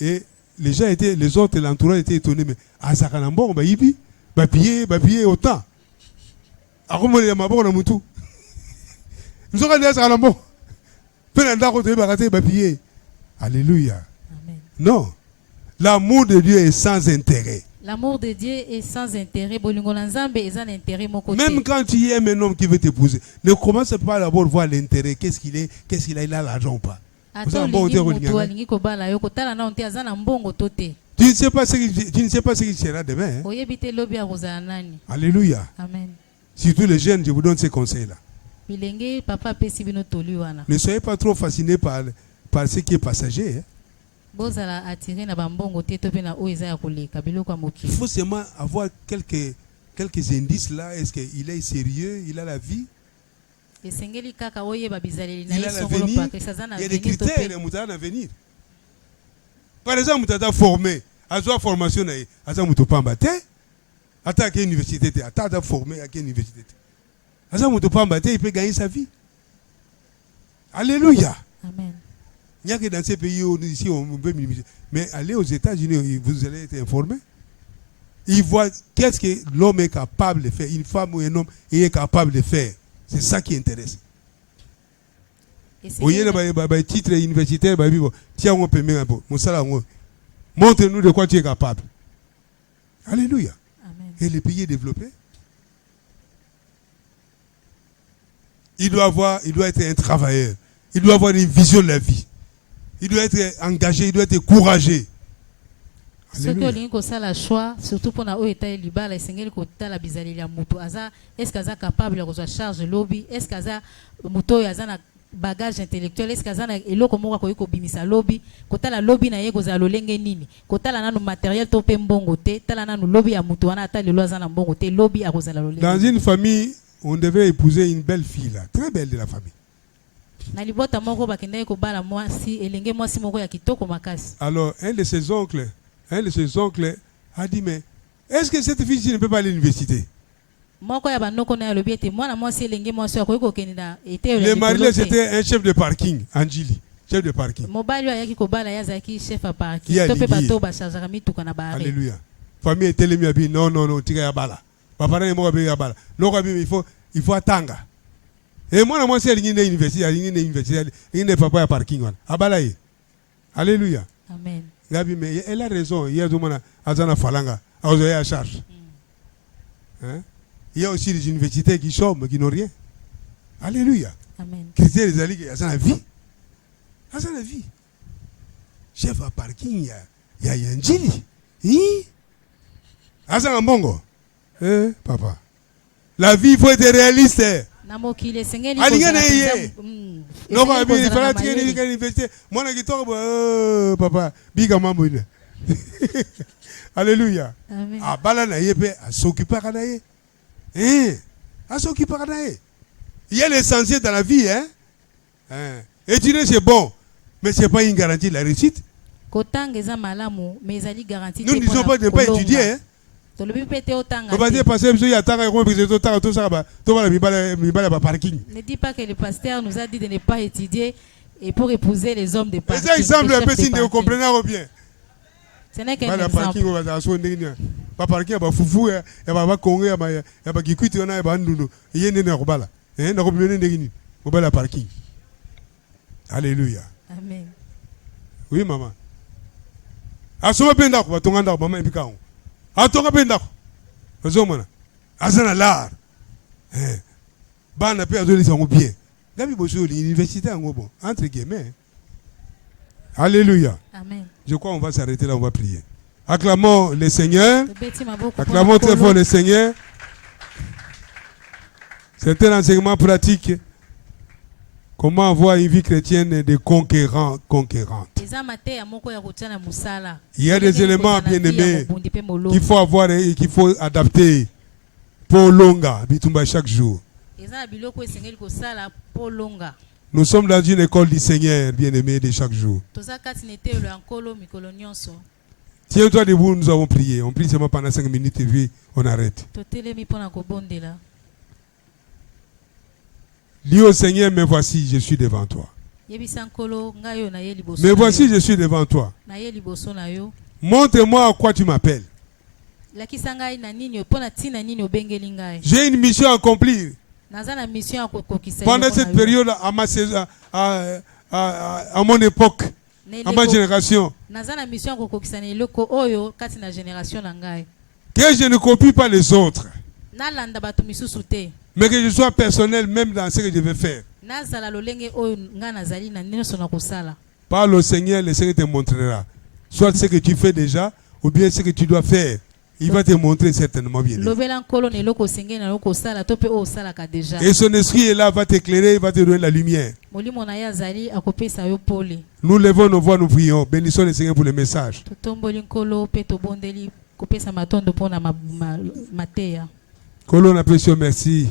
Et les autres, l'entourage était étonné. Mais à Sakanambo, on va y piller autant. À comment il y a ma bonne à Moutou. Nous sommes allés à Sakanambo. Alléluia. Amen. Non. L'amour de Dieu est sans intérêt. L'amour de Dieu est sans intérêt. Même quand tu aimes un homme qui veut t'épouser, ne commence pas d'abord voir l'intérêt. Qu'est-ce qu'il a, il a l'argent ou pas. Tu ne sais pas ce qu'il sera demain. Hein? Alléluia. Amen. Surtout les jeunes, je vous donne ces conseils-là. Ne soyez pas trop fascinés par ce qui est passager. Hein? Il faut seulement avoir quelques indices là. Est-ce qu'il est sérieux? Il a la vie? esengeli kaka oyeba bizaleli na Il a ye songolo l'avenir. paka esa za na Il y a des avenir to critères pe de mutana avenir. Par exemple, mutata formé, à soi formation na à ça muto pamba te, attaque université te, attaque formé à quelle université te. À ça muto pamba te, il peut gagner sa vie. Alléluia. amen. Il n'y a que dans ces pays où ici on peut minimiser. Mais allez aux États-Unis, vous allez être informé. Ils voient qu'est-ce que l'homme est capable de faire, une femme ou un homme est capable de faire. C'est ça qui intéresse. Vous voyez les titres universitaires, tiens, on peut mettre montre-nous de quoi tu es capable. Alléluia. Amen. Et les pays développés, il doit être un travailleur. Il doit avoir une vision de la vie. Il doit être engagé, il doit être encouragé. soki olingi kosala choix surtout mpona oyo etali libala esengeli kotala bizaleli ya moto aza est-ce que aza capable ya kozwa charge lobi, est-ce que aza moto oyo aza na bagage intellectuel, est-ce que aza na eloko moko akoki kobimisa lobi, kotala lobi na ye kozala lolenge nini, kotala nanu matériel to mpe mbongo te, tala nanu lobi ya moto wana ata lelo aza na mbongo te, lobi akozala lolenge. Dans une famille, on devait épouser une belle fille là, très belle de la famille. Na libota moko bakendaki kobala mwasi elenge mwasi moko ya kitoko makasi. Alors un de ses oncles a dit, mais est-ce que cette fille ne peut pas aller à l'université? Moko ya banoko na lobi ete mwana mwasi elenge mwasi akoki kokende na ete Le mari c'était un chef de parking, Anjili, chef de parking. mobali ayaki kobala ye azalaki chef ya parking Qui a to mpe ligué. bato bachargaka mituka na baare. Alléluia. Famille est tellement bien, non, tika ya bala. Papa na mo ya bala. Loko il faut attendre. Et moi c'est l'université, il n'est pas parking wana. Abala ye. Alléluia. Amen. Gabi, mais elle a raison. Il y a des Azana Falanga, à charge. Hein? Il y a aussi des universités qui chôment, qui n'ont rien. Alléluia. Amen. Critères des alliés, il y a ça la vie. Il y a ça la vie. Chef à parking, il y a un djili. Il y a ça un bongo. Papa. La vie, il faut être réaliste. Na mokili esengeli Alingana kozala ye. penza- Non, esengeli il kozala fallait na tirer mayele. l'université. Moi, je dis, papa, biga mambo ina. Alléluia. Amen. Ah, bala na yepe, à s'occuper à ye. À s'occuper à ye. Il y a l'essentiel dans la vie, hein. Étudier, c'est bon, mais ce n'est pas une garantie de la réussite. Kotanga eza malamu mais ezali garantie Nous ne disons pas de ne pas étudier, hein. tolobi mpe te otanga On va dire, te. parce que il y a tant de tout ça, tout va la parking. Ne dis pas que le pasteur nous a dit de ne pas étudier et pour épouser les hommes de Et parking. ça, il semble les un peu chefs de signe de vous parking. comprenez bien. Ce n'est qu'un La parking, exemple. on va s'asseoir, pas parking, il y a foufou, il y a Congo, il y a Kikuit, il y a Ndounou, il y a Nérobala. Il y a la parking. Alléluia. Amen. Oui, maman. Asoma pendako, batonganda maman epikao. Atonga pendako. Bazomana. Azana l'art. Bana pe azoli sango bien. Gabi boso l'université en bon, entre guillemets. Alléluia. Amen. Je crois qu'on va s'arrêter là, on va prier. Acclamons le Seigneur. Tobeti maboko Acclamons mpona très Nkolo. fort le Seigneur. C'est un enseignement pratique. Comment avoir une vie chrétienne de conquérante. Eza mateya moko ya kotia na musala. Il y a des Ndenge éléments kozala bien vie ya aimés mobundi mpe molongo. qu'il faut avoir et qu'il faut adapter pour longa, bitumba chaque jour. Eza na biloko esengeli kosala mpo longa. Nous sommes dans une école du Seigneur, bien-aimé, de chaque jour. Toza kati na eteyelo ya nkolo mikolo nyonso. Tiens-toi debout, nous avons prié. On prie seulement pendant 5 minutes et puis on arrête. Totelemi mpona kobondela. Dis au Seigneur, me voici, je suis devant toi. Yebisa nkolo ngai oyo naye liboso. Me na voici, yo. je suis devant toi. Naye liboso na yo. Montre-moi à quoi tu m'appelles. Lakisa ngai na nini mpona ntina nini obengeli ngai. J'ai une mission à accomplir. Naza na mission ya kokokisa Pendant eloko na cette yo. période, à ma saison, à mon époque, Na à ma eleko- génération, naza na mission ya kokokisa na eloko oyo kati na génération na ngai. que je ne copie pas les autres, Nalanda bato misusu te. mais que je sois personnel même dans ce que je vais faire. Nazala lolenge oyo ngai nazali na nyonso na kosala. Parle au Seigneur, le Seigneur te montrera. Soit ce que tu fais déjà, ou bien ce que tu dois faire. Il va te montrer certainement bien. Lobela nkolo na eloko osengeli na eloko kosala to mpe oyo osalaka deja. Et son esprit est là, va t'éclairer, il va te donner la lumière. Molimo na ye azali akopesa yo pole. Nous levons nos voix, nous prions. Bénissons le Seigneur pour le message. Totomboli nkolo mpe tobondeli kopesa matondo mpona mateya. Colon apprécié, merci.